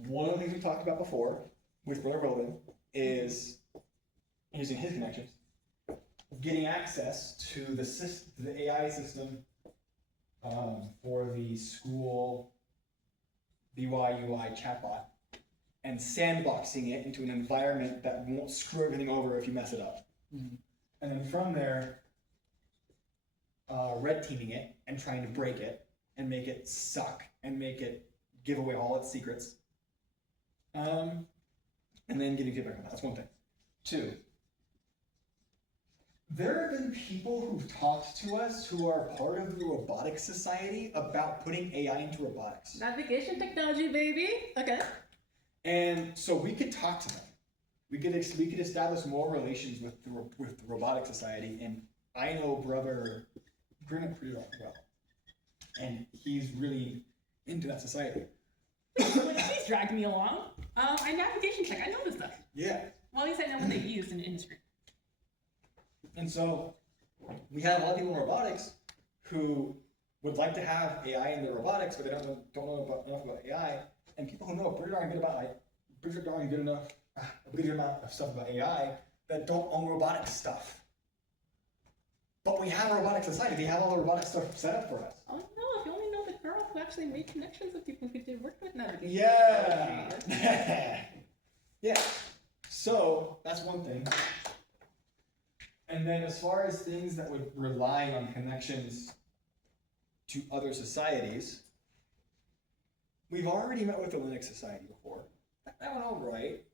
one of the things we talked about before with Brother Roland is using his connections, getting access to the AI system for the school BYUI chatbot, and sandboxing it into an environment that won't screw everything over if you mess it up. Mhm. And then from there, red teaming it and trying to break it and make it suck and make it give away all its secrets. And then getting feedback on that. That's one thing. Two, there have been people who've talked to us who are part of the robotics society about putting AI into robotics. navigation technology, baby. Okay. And so we could talk to them. We could establish more relations with the robotics society. And I know Brother Grinnett pretty well, and he's really into that society. Please drag me along. I navigation tech. I know this stuff. Yeah. Well, at least I know what they use in the industry. And so we have a lot of people in robotics who would like to have AI in their robotics, but they don't know enough about AI. And people who know a pretty darn good amount of stuff about AI that don't own robotics stuff. But we have a robotics society. They have all the robotics stuff set up for us. Oh no! If you only know the girl who actually made connections with people who did work with navigation. Yeah. Yeah. So that's one thing. And then as far as things that would rely on connections to other societies, we've already met with the Linux Society before. That went all right.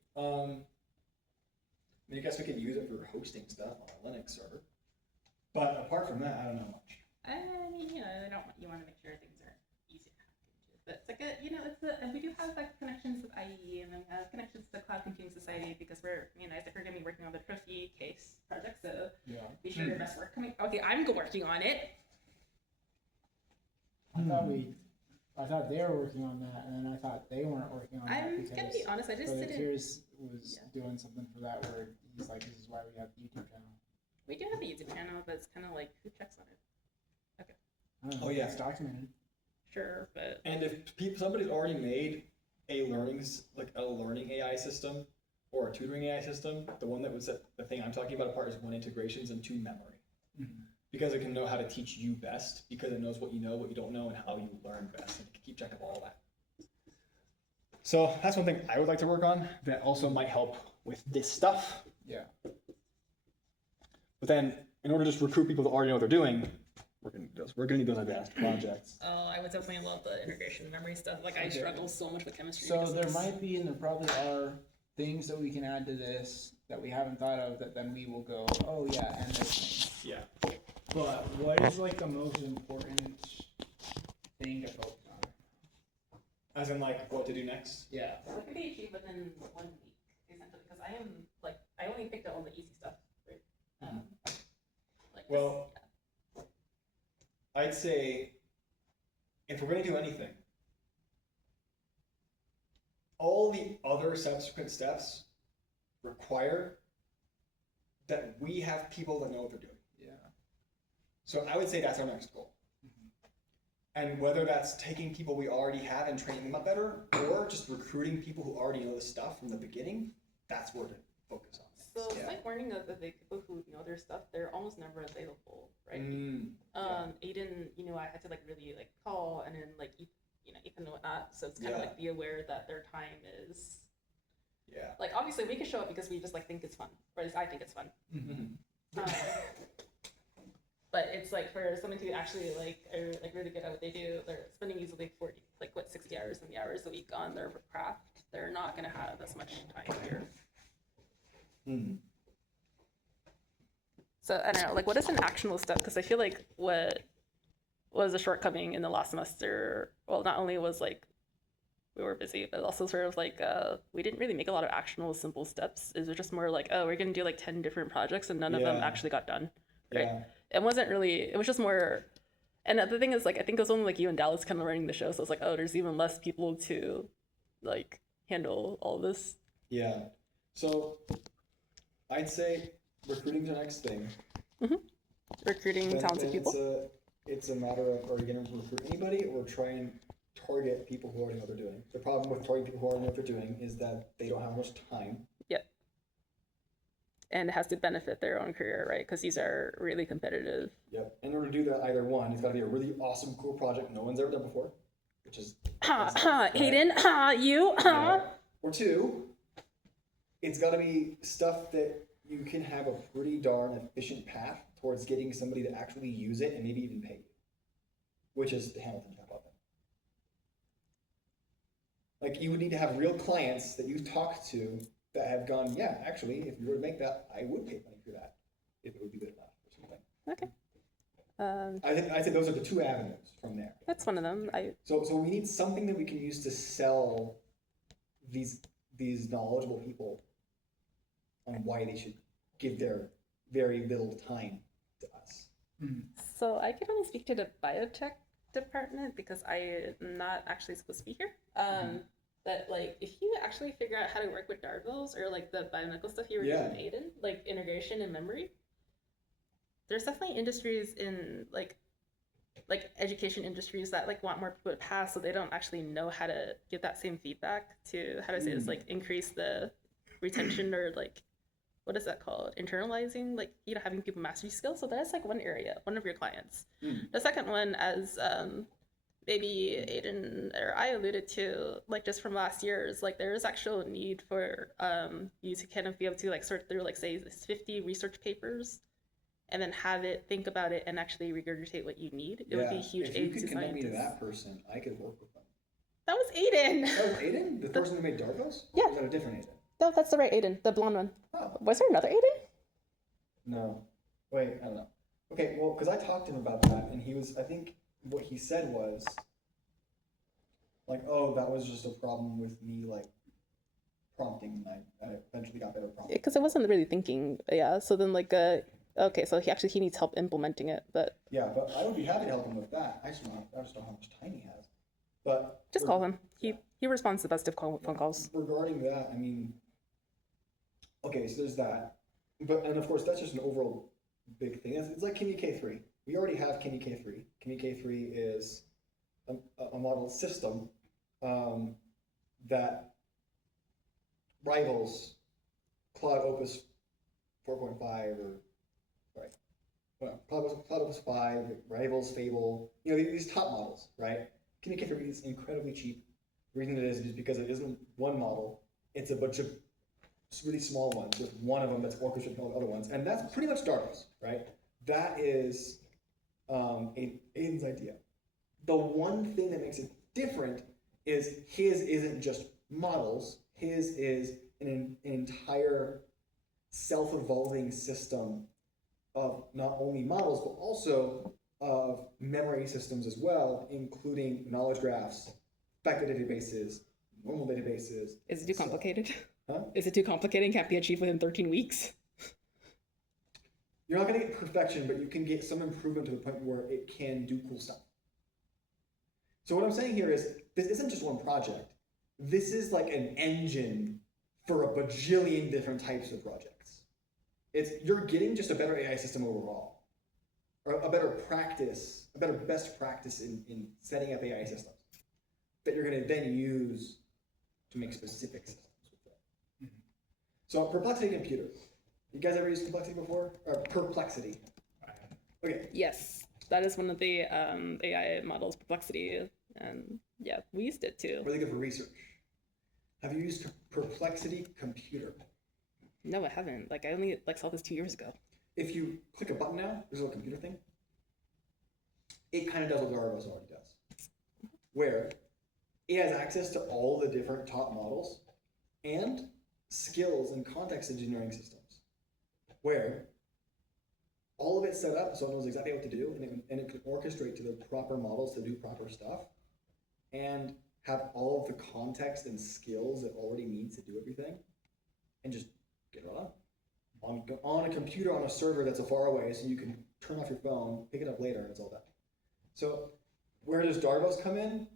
I guess we could use it for hosting stuff on a Linux server. But apart from that, I don't know much. I mean, you want to make sure things are easy to hack into. But it's like and we do have like connections with IE, and then we have connections to the Cloud Computing Society because we're going to be working on the Trophy case project. So be sure your best work coming. Okay, I'm working on it. I thought they were working on that, and then I thought they weren't working on that. I'm gonna be honest. I just Brother didn't. Tears was doing something for that where he's like, "This is why we have the YouTube channel." We do have a YouTube channel, but it's kind of like, who checks on it? I don't know, Oh, yeah. it's documented. Sure, but And if somebody's already made a learning AI system or a tutoring AI system, the one that would set the thing I'm talking about apart is one, integrations, and two, memory. Mhm. Because it can know how to teach you best, because it knows what you know, what you don't know, and how you learn best, and it can keep track of all that. So that's one thing I would like to work on that also might help with this stuff. Yeah. But then, in order to just recruit people that already know what they're doing, we're gonna need those advanced projects. oh, I would definitely love the integration memory stuff. Like I struggle so much with chemistry. So because there it's- might be, and there probably are, things that we can add to this that we haven't thought of that then we will go, oh yeah, and this thing. Yeah. But what is like the most important thing to focus on? As in, like, what to do next? Yeah. What can be achieved within 1 week, essentially? Because I am like I only picked out all the easy stuff. Right? Like Well, I'd say if we're going to do anything, all the other subsequent steps require that we have people that know what they're doing. Yeah. So I would say that's our next goal. And whether that's taking people we already have and training them up better, or just recruiting people who already know the stuff from the beginning, that's where to focus on. So it's like warning of the people who know their stuff, they're almost never available, right? Aiden, I had to like really like call, and then like Ethan and whatnot. So it's kind of like be aware that their time is. Yeah. Like obviously we can show up because we just like think it's fun, or at least I think it's fun. But it's like for someone who actually are really good at what they do, they're spending easily 60 hours and the hours a week on their craft. They're not gonna have as much time here. So I don't know, like what is an actionable step? Because I feel like what was a shortcoming in the last semester, well, not only was like we were busy, but also sort of like we didn't really make a lot of actionable simple steps. It was just more like, oh, we're gonna do like 10 different projects and none of them actually got done. Right. Yeah. It wasn't really, it was just more, and the thing is like I think it was only like you and Dallas kind of running the show, so it's like, oh, there's even less people to like handle all this. Yeah. So I'd say recruiting's the next thing. Recruiting Then talented people. It's a matter of, are you going to recruit anybody or try and target people who already know what they're doing? The problem with targeting people who already know what they're doing is that they don't have much time. Yep. And it has to benefit their own career, right? Because these are really competitive. Yep. In order to do that, either one, it's got to be a really awesome, cool project no one's ever done before, which is Aiden, you, Yeah. Or two, it's got to be stuff that you can have a pretty darn efficient path towards getting somebody to actually use it and maybe even pay you, which is the Hamilton job out there. Like you would need to have real clients that you've talked to that have gone, yeah, actually, if you were to make that, I would pay money for that if it would be good enough or something. Okay. I think those are the two avenues from there. That's one of them. So we need something that we can use to sell these knowledgeable people on why they should give their very little time to us. So I can only speak to the biotech department because I'm not actually supposed to be here. But like if you actually figure out how to work with Darville's or like the biomedical stuff you were doing, Aiden, like integration and memory, there's definitely industries in like education industries that like want more people to pass, so they don't actually know how to give that same feedback to how to say this, like increase the retention or like what is that called, internalizing, like having people master these skills. So that's like one area, one of your clients. The second one, as maybe Aiden or I alluded to, like just from last year, is like there is actual need for you to kind of be able to like sort through like say 50 research papers and then have it think about it and actually regurgitate what you need. It would be a huge aid to If you could connect me to scientists. that person, I could work with them. That was Aiden. That was Aiden? The person who made Darville's? Yeah. Or is that a different Aiden? No, that's the right Aiden, the blonde one. Oh. Was there another Aiden? No. Wait, I don't know. Okay, well, because I talked to him about that, and he was, I think what he said was, like, oh, that was just a problem with me, like, prompting, and I eventually got better prompting. Because I wasn't really thinking, yeah. So then like, okay, so he needs help implementing it, but Yeah, but I would be happy to help him with that. I just don't know how much time he has. But just call him. He responds to the best of phone calls. regarding that, I mean, okay, so there's that. But, and of course, that's just an overall big thing. It's like Kimi K3. We already have Kimi K3. Kimi K3 is a model system that rivals Cloud Opus 4.5 Cloud Opus 5, rivals Fable, these top models, right? Kimi K3 is incredibly cheap. The reason it is because it isn't one model, it's a bunch of really small ones with one of them that's orchestrating all the other ones, and that's pretty much Darville's, right? That is Aiden's idea. The one thing that makes it different is his isn't just models, his is an entire self-evolving system of not only models, but also of memory systems as well, including knowledge graphs, vector databases, normal databases. Is it too complicated? Huh? Is it too complicated and can't be achieved within 13 weeks? You're not going to get perfection, but you can get some improvement to the point where it can do cool stuff. So what I'm saying here is, this isn't just one project. This is like an engine for a bajillion different types of projects. You're getting just a better AI system overall. or a better practice, a better best practice in setting up AI systems that you're going to then use to make specific systems with it. Mhm. So perplexity computer. You guys ever used perplexity before? Or perplexity? Okay. Yes, that is one of the AI models, Perplexity, and yeah, we used it too. Really good for research. Have you used perplexity computer? No, I haven't. Like I only like saw this 2 years ago. If you click a button now, there's a little computer thing. It kind of does what Laravel already does, where it has access to all the different top models and skills and context engineering systems, where all of it's set up so it knows exactly what to do, and it can orchestrate to the proper models to do proper stuff, and have all of the context and skills it already needs to do everything, and just get it on a computer on a server that's far away, so you can turn off your phone, pick it up later, and it's all done. So where does Darvos come in?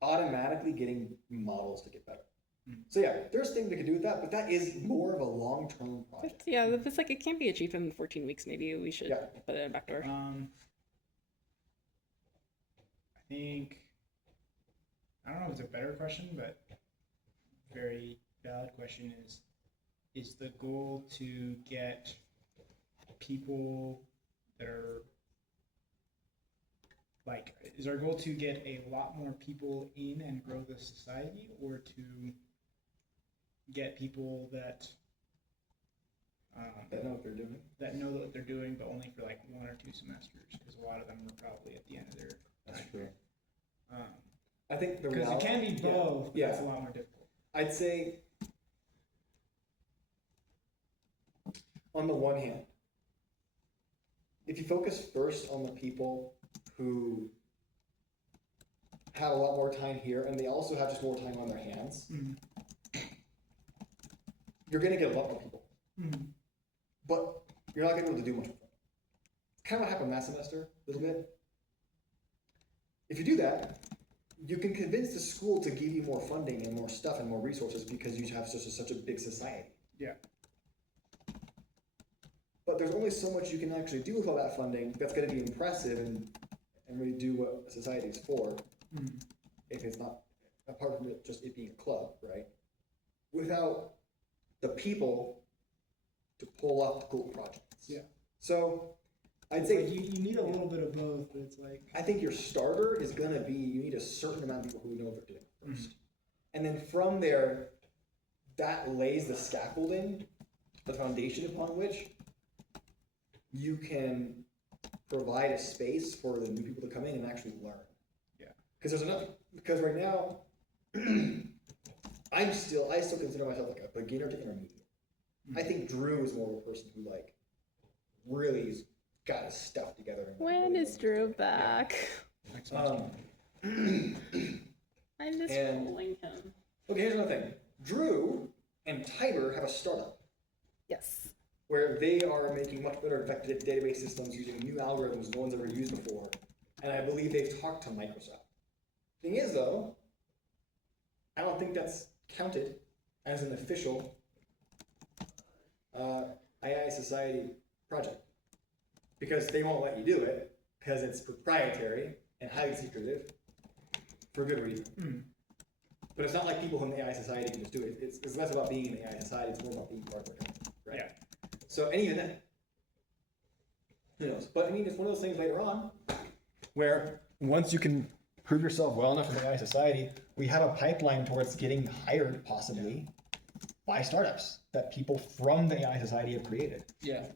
Automatically getting models to get better. So yeah, there's things we can do with that, but that is more of a long-term project. Yeah, if it's like it can't be achieved in 14 weeks, maybe we should Yeah. put it in a backdoor. I think, I don't know if it's a better question, but very valid question is the goal to get people that are like, is our goal to get a lot more people in and grow the society, or to get people that That know what they're doing. that know what they're doing, but only for like 1 or 2 semesters, because a lot of them are probably at the end of their That's time. true. I think the Because it reality- can be both, but Yeah. it's a lot more difficult. I'd say, on the one hand, if you focus first on the people who have a lot more time here, and they also have just more time on their hands, Mhm. you're gonna get a lot more people. Mhm. But you're not gonna be able to do much with them. Kind of what happened last semester, a little bit. If you do that, you can convince the school to give you more funding and more stuff and more resources because you have such a big society. Yeah. But there's only so much you can actually do with all that funding that's going to be impressive and really do what a society is for, Mhm. if it's not, apart from it just it being a club, right? Without the people to pull off the cool projects. Yeah. So I'd It's say like you need a little bit of both, but it's like, I think your starter is going to be you need a certain amount of people who know what they're doing 1st. And then from there, that lays the scaffolding, the foundation upon which you can provide a space for the new people to come in and actually learn. Yeah. Because right now, I still consider myself like a beginner to intermediate. I think Drew is more of a person who like really's got his stuff together. And When really is knows Drew what back? he's doing. I'm just and- trolling him. Okay, here's another thing. Drew and Tiber have a startup Yes. where they are making much better effective database systems using new algorithms no one's ever used before. And I believe they've talked to Microsoft. Thing is though, I don't think that's counted as an official AI Society project. Because they won't let you do it, because it's proprietary and highly secretive, for good reason. But it's not like people in the AI Society can just do it. It's less about being in the AI Society, it's more about being part of the company, right? Yeah. So, and even then, who knows? But I mean, it's one of those things later on where once you can prove yourself well enough in the AI Society, we have a pipeline towards getting hired possibly by startups that people from the AI Society have created. yeah.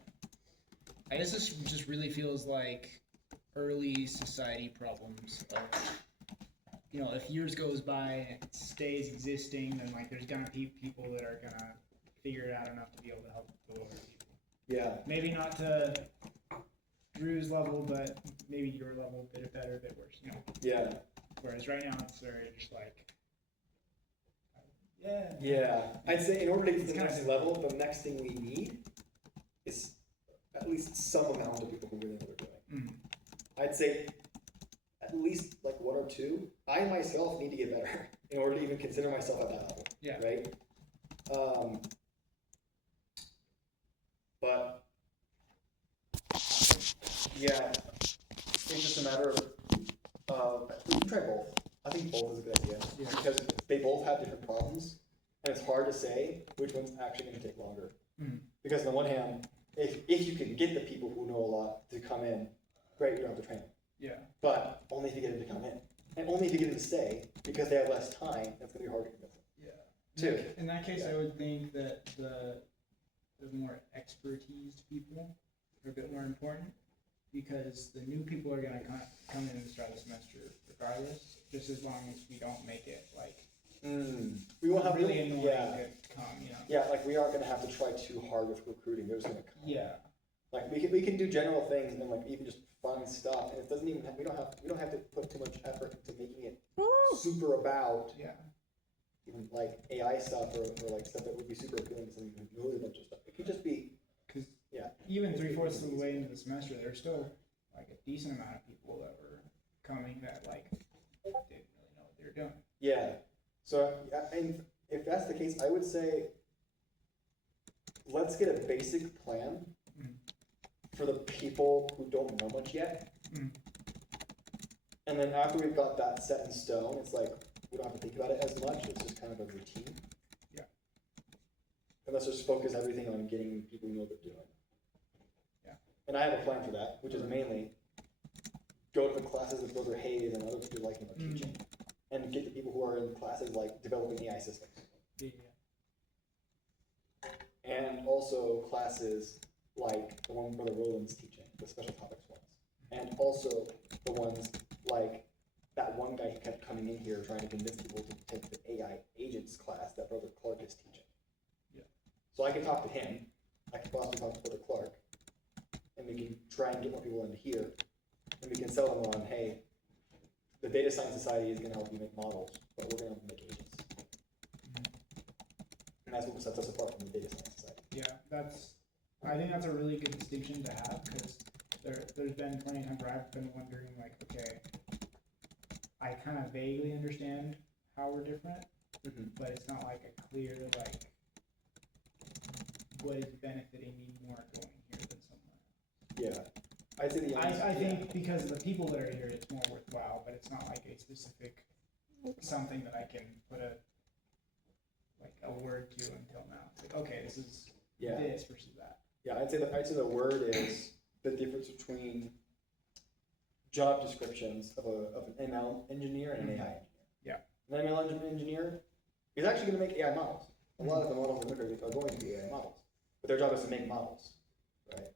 I guess this just really feels like early society problems of, you know, if years goes by and it stays existing, then like there's gonna be people that are gonna figure it out enough to be able to help the older people. Yeah. Maybe not to Drew's level, but maybe your level, a bit better, a bit worse, you know. Yeah. Whereas right now it's very just like, yeah. Yeah. I'd say in order to get to It's the kinda- next level, the next thing we need is at least some amount of people who really know what they're doing. Mhm. I'd say at least like 1 or 2. I myself need to get better in order to even consider myself at that level. Yeah. Right? But Yeah, it's just a matter of we can try both. I think both is a good idea because they both have different problems, and it's hard to say which one's actually going to take longer. Because on the one hand, if you can get the people who know a lot to come in, great, you don't have to train them. Yeah. But only if you get them to come in, and only if you get them to stay, because they have less time. That's going to be hard to convince them. Yeah. Too. In that case, I would think that the more expertise people are a bit more important because the new people are going to come in and start the semester regardless, just as long as we don't make it like We won't have really annoying Yeah, to come, you know. yeah. Like we aren't going to have to try too hard with recruiting. They're just going to come. Yeah. Like we can do general things and like even just fun stuff, and it doesn't even we don't have to put too much effort into making it super about Yeah. even like AI stuff or like stuff that would be super appealing to someone who knows a bunch of stuff. It could just be Because yeah. even 3/4 of the way into the semester, there's still like a decent amount of people that were coming that like didn't really know what they were doing. Yeah. So and if that's the case, I would say let's get a basic plan for the people who don't know much yet. And then after we've got that set in stone, it's like we don't have to think about it as much. It's just kind of a routine. Yeah. And let's just focus everything on getting people who know what they're doing. Yeah. And I have a plan for that, which is mainly go to the classes that Brother Hayes and other people like him are teaching, and get the people who are in classes like developing AI systems. Yeah. And also classes like the one Brother Roland's teaching, the special topics ones. And also the ones like that one guy who kept coming in here trying to convince people to take the AI agents class that Brother Clark is teaching. Yeah. So I can talk to him, I can possibly talk to Brother Clark, and we can try and get more people into here, and we can sell them on, hey, the Data Science Society is going to help you make models, but we're going to help you make agents. And that's what sets us apart from the Data Science Society. Yeah, I think that's a really good distinction to have because there's been plenty of times where I've been wondering like, okay, I kind of vaguely understand how we're different, but it's not like a clear like what is benefiting me more going here than somewhere. Yeah, I'd say the I think because of the people that are here, it's more worthwhile, but it's not like a specific something that I can put a word to until now. It's like, okay, this is this versus that. Yeah, I'd say the word is the difference between job descriptions of an ML engineer and an AI engineer. Yeah. An ML engineer is actually going to make AI models. A lot of the models in Liquid are going to be AI models, but their job is to make models, right?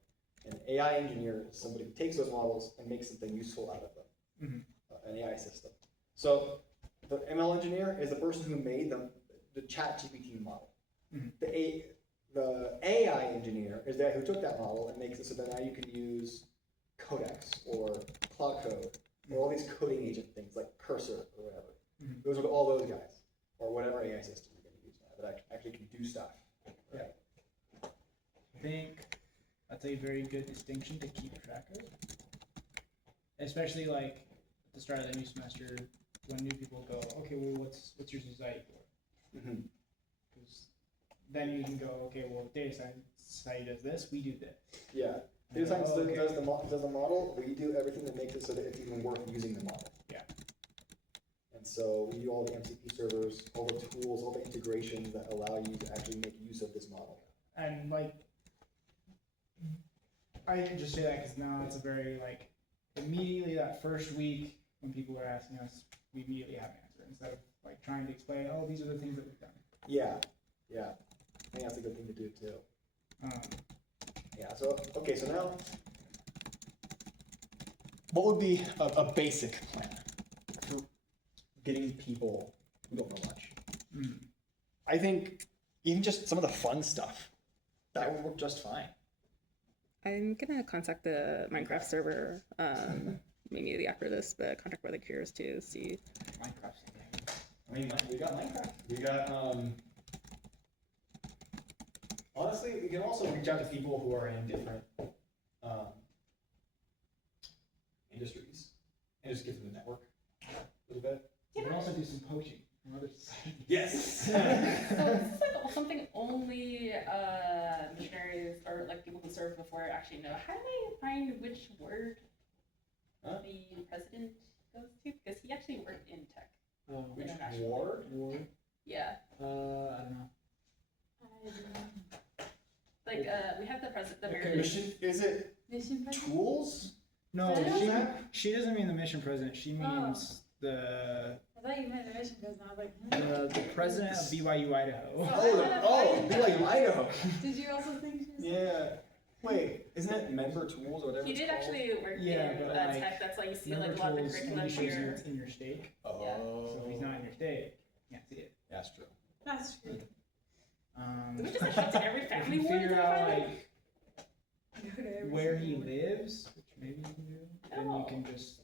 An AI engineer is somebody who takes those models and makes something useful out of them, an AI system. So the ML engineer is the person who made the ChatGPT model. The AI engineer is the guy who took that model and makes it so that now you can use Codex or Cloud Code or all these coding agent things like Cursor or whatever. Those are all those guys or whatever AI system you're going to use now that actually can do stuff. Right? I think that's a very good distinction to keep track of, especially like at the start of the new semester when new people go, okay, well, what's your society for? Because then you can go, okay, well, Data Science Society does this, we do this. Yeah. Data Science does the model, we do everything that makes it so that it's even worth using the model. Yeah. And so we do all the MCP servers, all the tools, all the integrations that allow you to actually make use of this model. And like, I can just say that because now it's a very like, immediately that first week when people are asking us, we immediately have an answer instead of like trying to explain, oh, these are the things that we've done. Yeah, yeah. I think that's a good thing to do too. Yeah, so, okay, so now, what would be a basic plan for getting people who don't know much? I think even just some of the fun stuff, that would work just fine. I'm gonna contact the Minecraft server immediately after this, but contact Brother Curious to see. Minecraft's the game. I mean, we got Minecraft. We got, honestly, we can also reach out to people who are in different industries and just give them a network a little bit. You can also do some poaching from other societies. Yes! So it's like something only missionaries or like people who served before actually know. How do I find which word Huh? the president goes to? Because he actually worked in tech. Which International. ward? Yeah. I don't know. Like we have the president, the Okay, mayor. Mission, is it Mission president? tools? No, I don't know. she doesn't mean the mission president. She means the I thought you meant the mission president. I was like, the president of BYU Idaho. BYU Idaho. did you also think she was? Yeah. Wait, isn't it member tools or whatever? He it's did called? actually work Yeah, in but, like, tech. That's why you see like Member a lot of the tools curriculum indicates here. it's in your state. Oh. So if he's not in your state, you can't see it. That's true. That's true. Did we just like shut to every If family you ward? figure out like Okay, where he lives, which maybe you can do, then you Oh. can just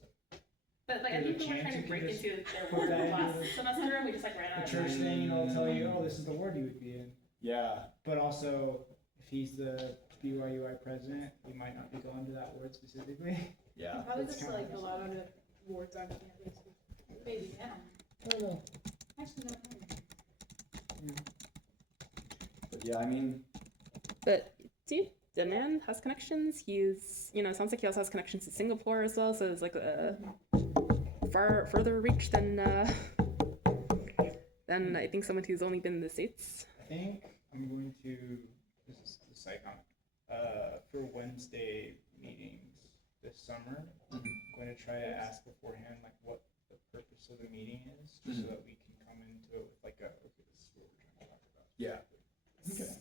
But like I There's a think we were chance trying you to can break just into their put ward that last into semester, and we just like ran the out of church thing, you know, will tell you, oh, this is the ward you would be in. Yeah. But also, if he's the BYUI president, you might not be going to that ward specifically. Yeah. Probably That's just kinda like a lot of the wards on campus. Maybe now. I don't know. Actually, no. But yeah, I mean, But dude, the man has connections. He's, you know, it sounds like he also has connections to Singapore as well. So it's like a far further reach than I think someone who's only been in the States. I think I'm going to, this is the side comment, for Wednesday meetings this summer, I'm going to try to ask beforehand like what the purpose of the meeting is, just so that we can come into it with like a, okay, this is what we're trying to talk about. yeah. Okay.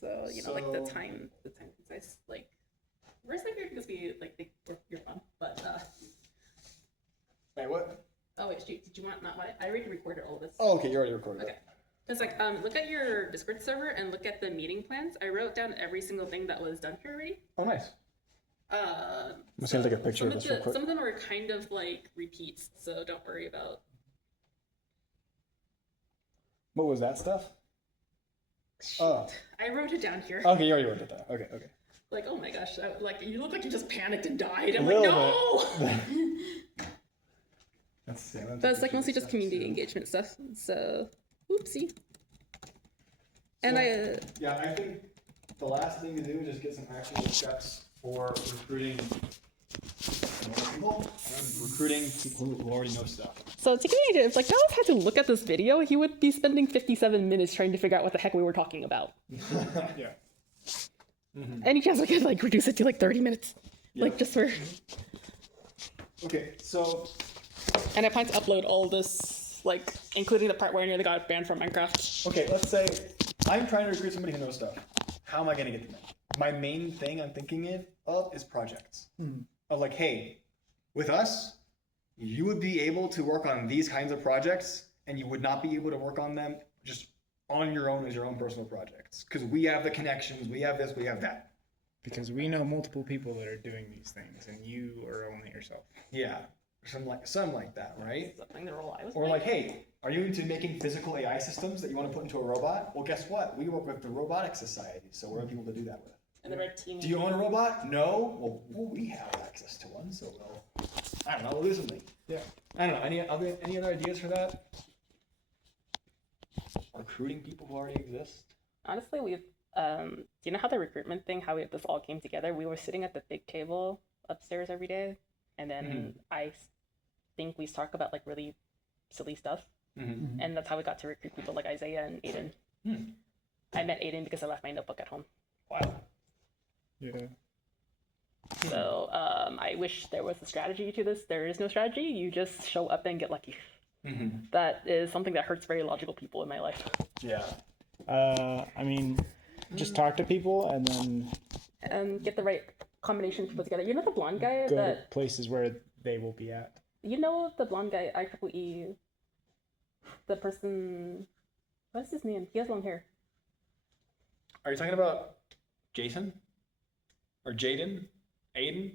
So you know, like the So- time concise. Like, where's like here because we like think you're fun, but Wait, what? oh wait, shoot, did you want not what? I already recorded all this. Oh, okay, you already recorded Okay. It's like look at your Discord server and look at the meeting plans. I wrote down every single thing that was done here already. Oh, nice. I'm just gonna take a picture of this real quick. Some of them are kind of like repeats, so don't worry about. What was that stuff? Oh. I wrote it down here. Okay, you already wrote it down. Okay, okay. Like, oh my gosh, like you look like you just panicked and died. I'm A like, little no. That's But it's like mostly just community engagement stuff. So, oopsie. And Yeah, I think the last thing to do is just get some actual steps for recruiting people. Recruiting people who already know stuff. so to give you an idea, if like Dallas had to look at this video, he would be spending 57 minutes trying to figure out what the heck we were talking about. Yeah. Any chance I could like reduce it to like 30 minutes, like just for. Okay, so And I plan to upload all this, like including the part where I nearly got banned from Minecraft. okay, let's say I'm trying to recruit somebody who knows stuff. How am I gonna get them in? My main thing I'm thinking of is projects. Of like, hey, with us, you would be able to work on these kinds of projects, and you would not be able to work on them just on your own as your own personal projects. Because we have the connections, we have this, we have that. Because we know multiple people that are doing these things, and you are only yourself. Yeah, something like that, right? Something the role I was Or playing. like, hey, are you into making physical AI systems that you want to put into a robot? Well, guess what? We work with the Robotics Society, so we're people to do that with. And the red team. Do you own a robot? No? Well, we have access to one, so I don't know, we'll do something. Yeah. I don't know, any other ideas for that? Recruiting people who already exist? Honestly, we've do you know how the recruitment thing, this all came together? We were sitting at the big table upstairs every day, and then I think we talk about like really silly stuff, and that's how we got to recruit people like Isaiah and Aiden. I met Aiden because I left my notebook at home. Wow. Yeah. So I wish there was a strategy to this. There is no strategy. You just show up and get lucky. That is something that hurts very logical people in my life. Yeah. I mean, just talk to people and then And get the right combination of people together. You know the blonde guy go to that places where they will be at. you know the blonde guy IEEE. The person, what's his name? He has long hair. Are you talking about Jason? Or Jaden? Aiden?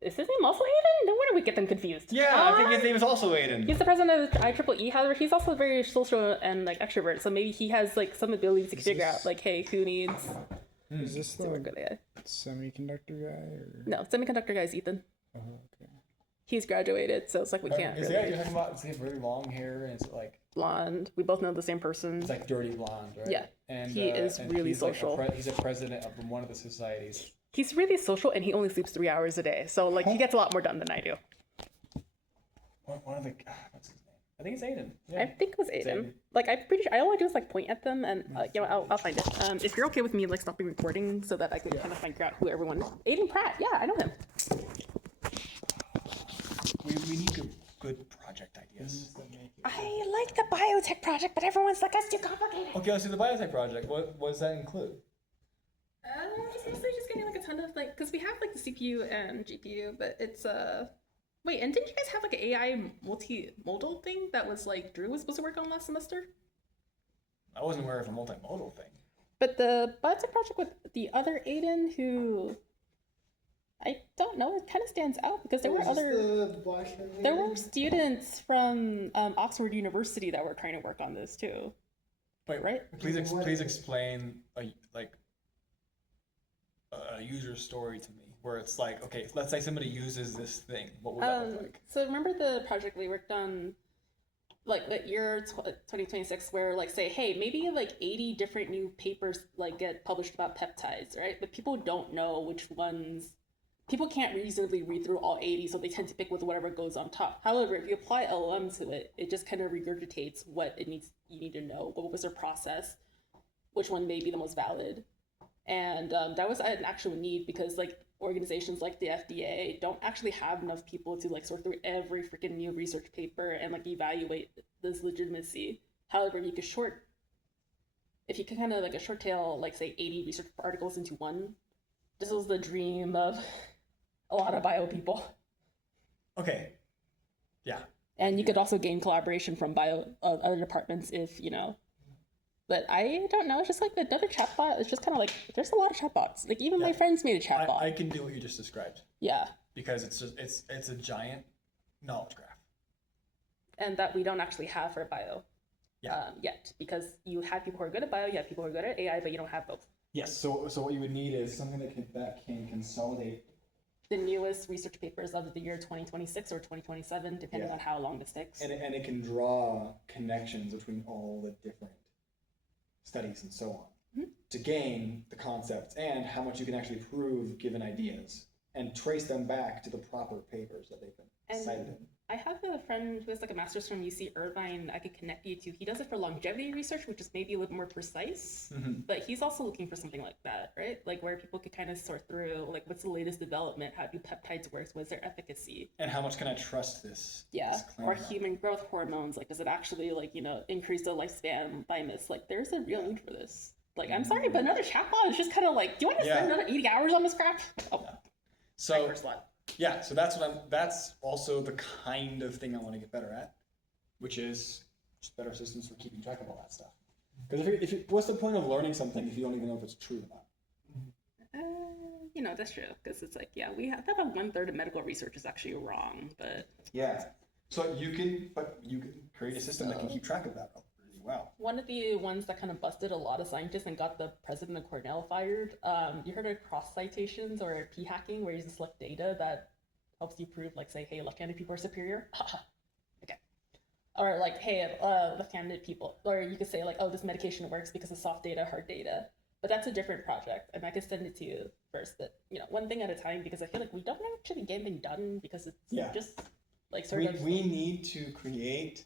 Is his name also Aiden? No wonder we get them confused. Yeah, I think his name is also Aiden. He's the president of the IEEE. However, he's also very social and like extrovert. So maybe he has like some ability to figure out like, hey, who needs Is this to work the with AI? semiconductor guy or? No, semiconductor guy is Ethan. Oh, okay. He's graduated, so it's like we can't. Is Really. that you're talking about? Does he have really long hair and it's like Blonde. We both know the same person. it's like dirty blonde, right? Yeah. And He is and really he's like social. he's a president of one of the societies. He's really social, and he only sleeps 3 hours a day. So like he gets a lot more done than I do. One of the what's his name? I think it's Aiden. I think it was Aiden. Like I'm pretty sure all I do is like point at them, and I'll find it. If you're okay with me like stopping recording so that I can kind of figure out who everyone. Aiden Pratt. Yeah, I know him. We need good project ideas. I like the biotech project, but everyone's like, that's too complicated. Okay, let's do the biotech project. What does that include? Just mostly just getting like a ton of like, because we have like the CPU and GPU, but it's wait, and didn't you guys have like an AI multimodal thing that was like Drew was supposed to work on last semester? I wasn't aware of a multimodal thing. But the biotech project with the other Aiden, who I don't know, it kind of stands out because there were there were students from Oxford University that were trying to work on this too. Wait, right? Please explain a user story to me where it's like, okay, let's say somebody uses this thing. What would that look like? So remember the project we worked on, like the year 2026, where like say, hey, maybe like 80 different new papers like get published about peptides, right? But people don't know which ones. People can't reasonably read through all 80, so they tend to pick with whatever goes on top. However, if you apply LLM to it, it just kind of regurgitates what you need to know. What was their process? Which one may be the most valid? And that was an actual need because like organizations like the FDA don't actually have enough people to like sort through every freaking new research paper and like evaluate this legitimacy. However, if you can kind of like a short tail, like say 80 research articles into one, this was the dream of a lot of bio people. Okay. Yeah. And you could also gain collaboration from other departments if, you know. But I don't know, it's just like another chatbot. It's just kind of like, there's a lot of chatbots. Like even my friends made a chatbot. I can do what you just described Yeah. because it's a giant knowledge graph. And that we don't actually have for bio yet. Because you have people who are good at bio, you have people who are good at AI, but you don't have both. Yes. So what you would need is something that can consolidate The newest research papers of the year 2026 or 2027, depending on how long this takes. and it can draw connections between all the different studies and so on to gain the concepts and how much you can actually prove given ideas and trace them back to the proper papers that they've been cited in. I have a friend who has like a master's from UC Irvine I could connect you to. He does it for longevity research, which is maybe a little more precise, but he's also looking for something like that, right? Like where people could kind of sort through like what's the latest development, how do peptides work, what's their efficacy? And how much can I trust this? Yeah, this claim or about? human growth hormones, like does it actually like, you know, increase the lifespan by this? Like there's a real need for this. Like I'm sorry, but another chatbot is just kind of like, do you want to spend another 80 hours on this crap? Oh, So first slot. yeah, so that's also the kind of thing I want to get better at, which is just better systems for keeping track of all that stuff. Because what's the point of learning something if you don't even know if it's true or not? You know, that's true. Because it's like, yeah, we have about 1/3 of medical research is actually wrong, but Yeah. So you can create a system that can keep track of that really well. one of the ones that kind of busted a lot of scientists and got the president of Cornell fired. You heard of cross citations or p hacking, where you just select data that helps you prove, like, say, hey, left-handed people are superior. Okay. Or like, hey, left-handed people, or you could say like, oh, this medication works because of soft data, hard data. But that's a different project, and I could send it to you first. But you know, one thing at a time, because I feel like we don't actually get anything done because it's just like sort of. We need to create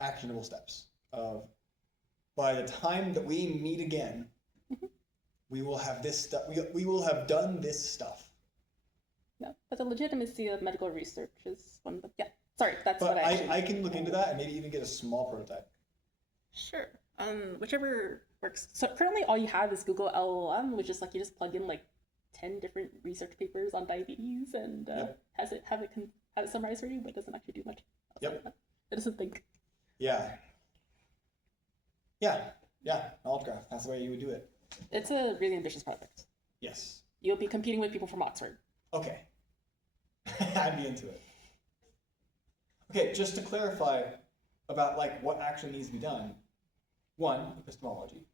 actionable steps of by the time that we meet again, we will have this stuff. We will have done this stuff. No, but the legitimacy of medical research is one of the Sorry, that's But what I actually. I can look into that and maybe even get a small prototype. Sure. Whichever works. So currently, all you have is Google LLM, which is like you just plug in like 10 different research papers on diabetes and have it summarized for you, but doesn't actually do much. Yep. It doesn't think. Yeah. Knowledge graph. That's the way you would do it. It's a really ambitious project. Yes. You'll be competing with people from Oxford. Okay. I'd be into it. Okay, just to clarify about like what actually needs to be done. One, epistemology.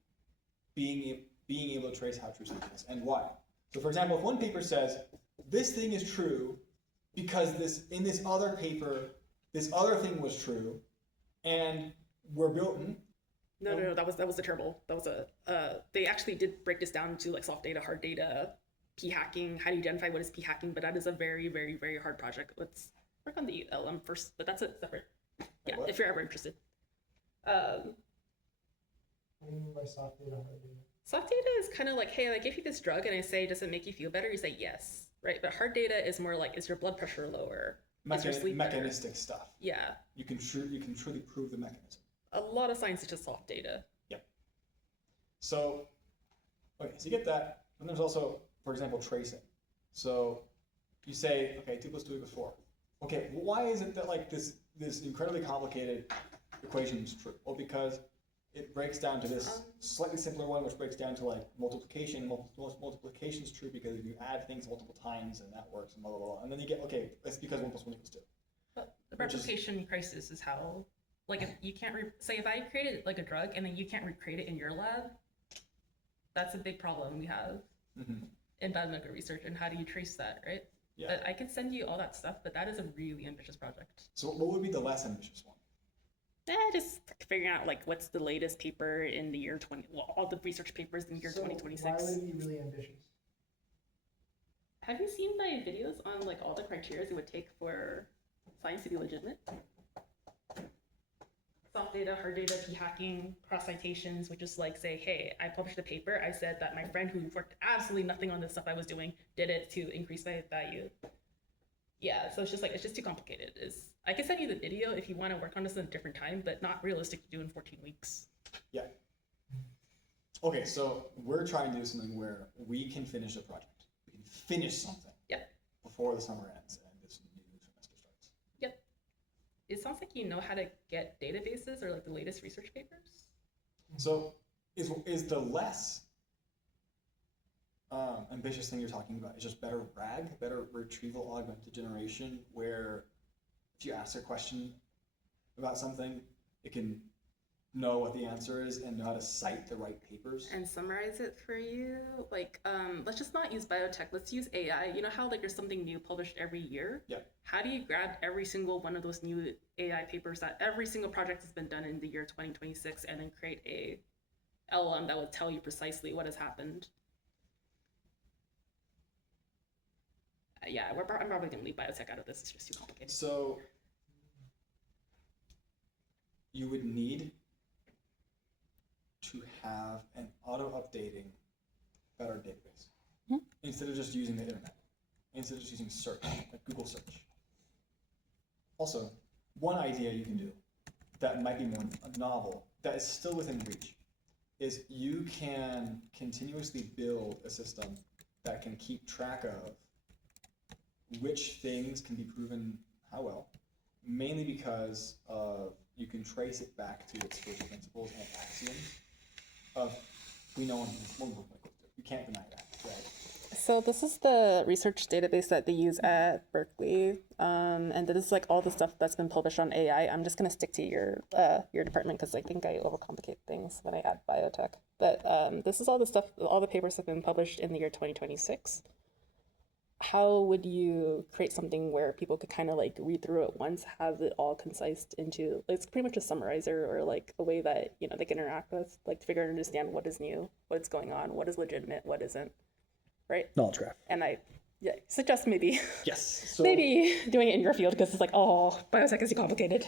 Being able to trace how true something is and why. So for example, if one paper says, this thing is true because in this other paper, this other thing was true, and we're building. No, that was a terrible. That was they actually did break this down to like soft data, hard data, p hacking. How do you identify what is p hacking? But that is a very, very, very hard project. Let's work on the LM first, but that's a separate. Yeah, What? if you're ever interested. What do you mean by soft data, hard data? Soft data is kind of like, hey, I give you this drug and I say, does it make you feel better? You say yes, right? But hard data is more like, is your blood pressure lower? Is your sleep better? Mechanistic stuff. Yeah, You can truly prove the mechanism. a lot of science is just soft data. Yep. So, okay, so you get that, and there's also, for example, tracing. So you say, okay, 2 + 2 = 4. Okay, well, why is it that like this incredibly complicated equation is true? Well, because it breaks down to this slightly simpler one, which breaks down to like multiplication. Multiplication is true because if you add things multiple times and that works and blah blah blah, and then you get, okay, it's because 1 + 1 = 2. But the Which is- replication crisis is how, like, if you can't say if I created like a drug and then you can't recreate it in your lab, that's a big problem we have Mm-hmm. in biomedical research. And how do you trace that, right? Yeah. But I could send you all that stuff, but that is a really ambitious project. So what would be the less ambitious one? Just figuring out like what's the latest paper in the year 20. Well, all the research papers in the year So 2026. why would it be really ambitious? Have you seen my videos on like all the criteria it would take for science to be legitimate? Soft data, hard data, p hacking, cross citations, which is like say, hey, I published a paper. I said that my friend who worked absolutely nothing on the stuff I was doing did it to increase my value. Yeah, so it's just too complicated. I can send you the video if you want to work on this at a different time, but not realistic to do in 14 weeks. Yeah. Okay, so we're trying to do something where we can finish a project. We can finish something. Yep. Before the summer ends and this new semester starts. Yep. It sounds like you know how to get databases or like the latest research papers. So is the less ambitious thing you're talking about is just better RAG, better retrieval augmented generation, where if you ask a question about something, it can know what the answer is and know how to cite the right papers. And summarize it for you. Like, let's just not use biotech. Let's use AI. You know how like there's something new published every year? Yeah. How do you grab every single one of those new AI papers that every single project has been done in the year 2026 and then create a LLM that would tell you precisely what has happened? Yeah, I'm probably gonna leave biotech out of this. It's just too complicated. So you would need to have an auto-updating better database instead of just using the internet, instead of just using search, like Google search. Also, one idea you can do that might be more novel, that is still within reach, is you can continuously build a system that can keep track of which things can be proven how well, mainly because you can trace it back to its first principles and axioms of we know you can't deny that, right? So this is the research database that they use at Berkeley, and this is like all the stuff that's been published on AI. I'm just gonna stick to your department because I think I overcomplicate things when I add biotech. But this is all the stuff, all the papers have been published in the year 2026. How would you create something where people could kind of like read through it once, have it all concised into, it's pretty much a summarizer or like a way that, you know, they can interact with, like to figure out and understand what is new, what's going on, what is legitimate, what isn't, right? Knowledge graph. And I suggest maybe, Yes. So, maybe doing it in your field because it's like, oh, biotech is too complicated.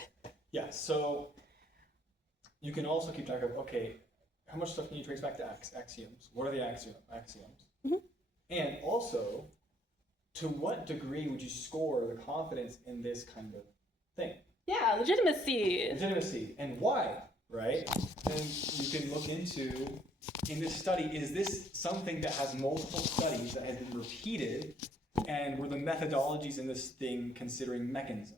yeah, so you can also keep track of, okay, how much stuff can you trace back to axioms? What are the axioms? Mhm. And also, to what degree would you score the confidence in this kind of thing? Yeah, legitimacy. Legitimacy, and why, right? And you can look into, in this study, is this something that has multiple studies that has been repeated, and were the methodologies in this thing considering mechanism?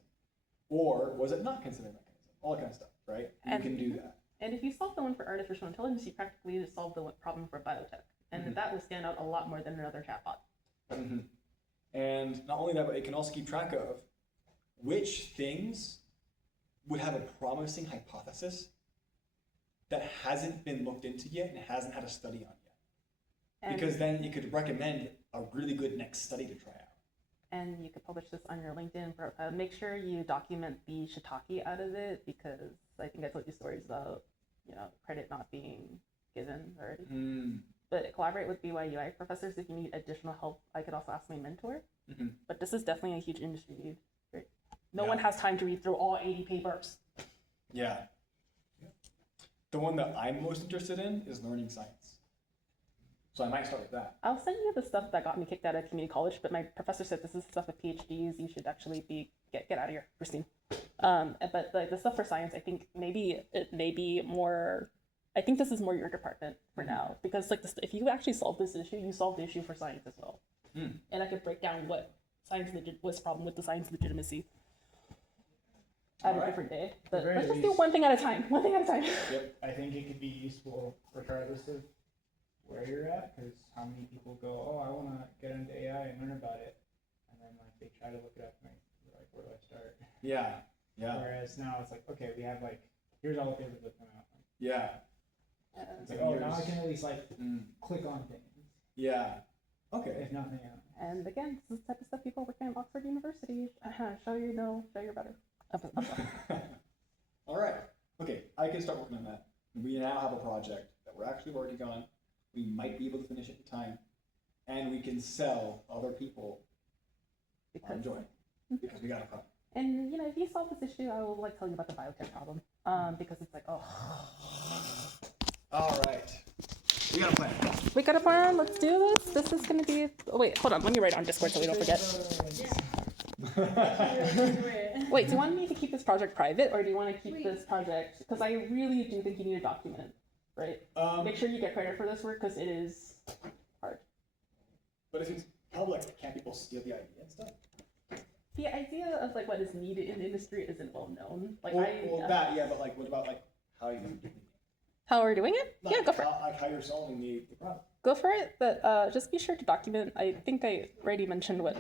Or was it not considering mechanism? All that kind of stuff, right? You And- can do that. And if you solve the one for artificial intelligence, you practically just solve the problem for biotech. And that will stand out a lot more than another chatbot. Mm-hmm. And not only that, but it can also keep track of which things would have a promising hypothesis that hasn't been looked into yet and hasn't had a study on yet. And, Because then you could recommend a really good next study to try out. and you could publish this on your LinkedIn. Make sure you document the shiitake out of it, because I think I told you stories about, credit not being given already. But collaborate with BYUI professors if you need additional help. I could also ask my mentor. But this is definitely a huge industry need. Right? No one has time to read through all 80 papers. Yeah. The one that I'm most interested in is learning science. So I might start with that. I'll send you the stuff that got me kicked out of community college, but my professor said this is stuff with PhDs. You should actually get out of here, Christine. But like the stuff for science, I think maybe it may be more. I think this is more your department for now, because like this, if you actually solve this issue, you solve the issue for science as well. And I could break down what what's the problem with the science legitimacy at a different day. But let's just do one thing at a time. One thing at a time. Yep. I think it could be useful regardless of where you're at, because how many people go, oh, I want to get into AI and learn about it, and then like they try to look it up and they're like, where do I start? Yeah. Yeah. Whereas now it's like, okay, we have like, here's all the papers that come out. Yeah. It's like, oh, now I can at least like click on things, Yeah. Okay. if nothing else. And again, this is the type of stuff people working at Oxford University show you better. All right. Okay. I can start working on that. We now have a project that we're actually working on. We might be able to finish it in time, and we can sell other people on join because we got a problem. And if you solve this issue, I will like tell you about the biotech problem. Because it's like, oh. All right. We got a plan. We got a plan. Let's do this. This is gonna be. Oh, wait, hold on. Let me write on Discord so we don't forget. Wait, do you want me to keep this project private, or do you want to keep this project? Because I really do think you need a document, right? Make sure you get credit for this work because it is hard. But if it's public, can't people steal the idea and stuff? The idea of like what is needed in the industry isn't well known. Like that, yeah, but like, what about like how you? How we're doing it? Like, Yeah, go for it. Like how you're solving the problem. Go for it, but just be sure to document. I think I already mentioned what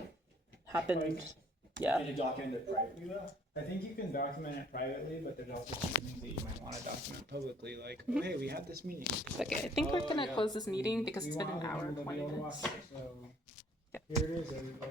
happened. Yeah. Can you document it privately though? I think you can document it privately, but there's also some things that you might want to document publicly, like, oh, hey, we had this meeting. Okay, I think we're gonna close this meeting because We it's been want an other hour and people to 20 be able to minutes. watch it, so here it is, everybody.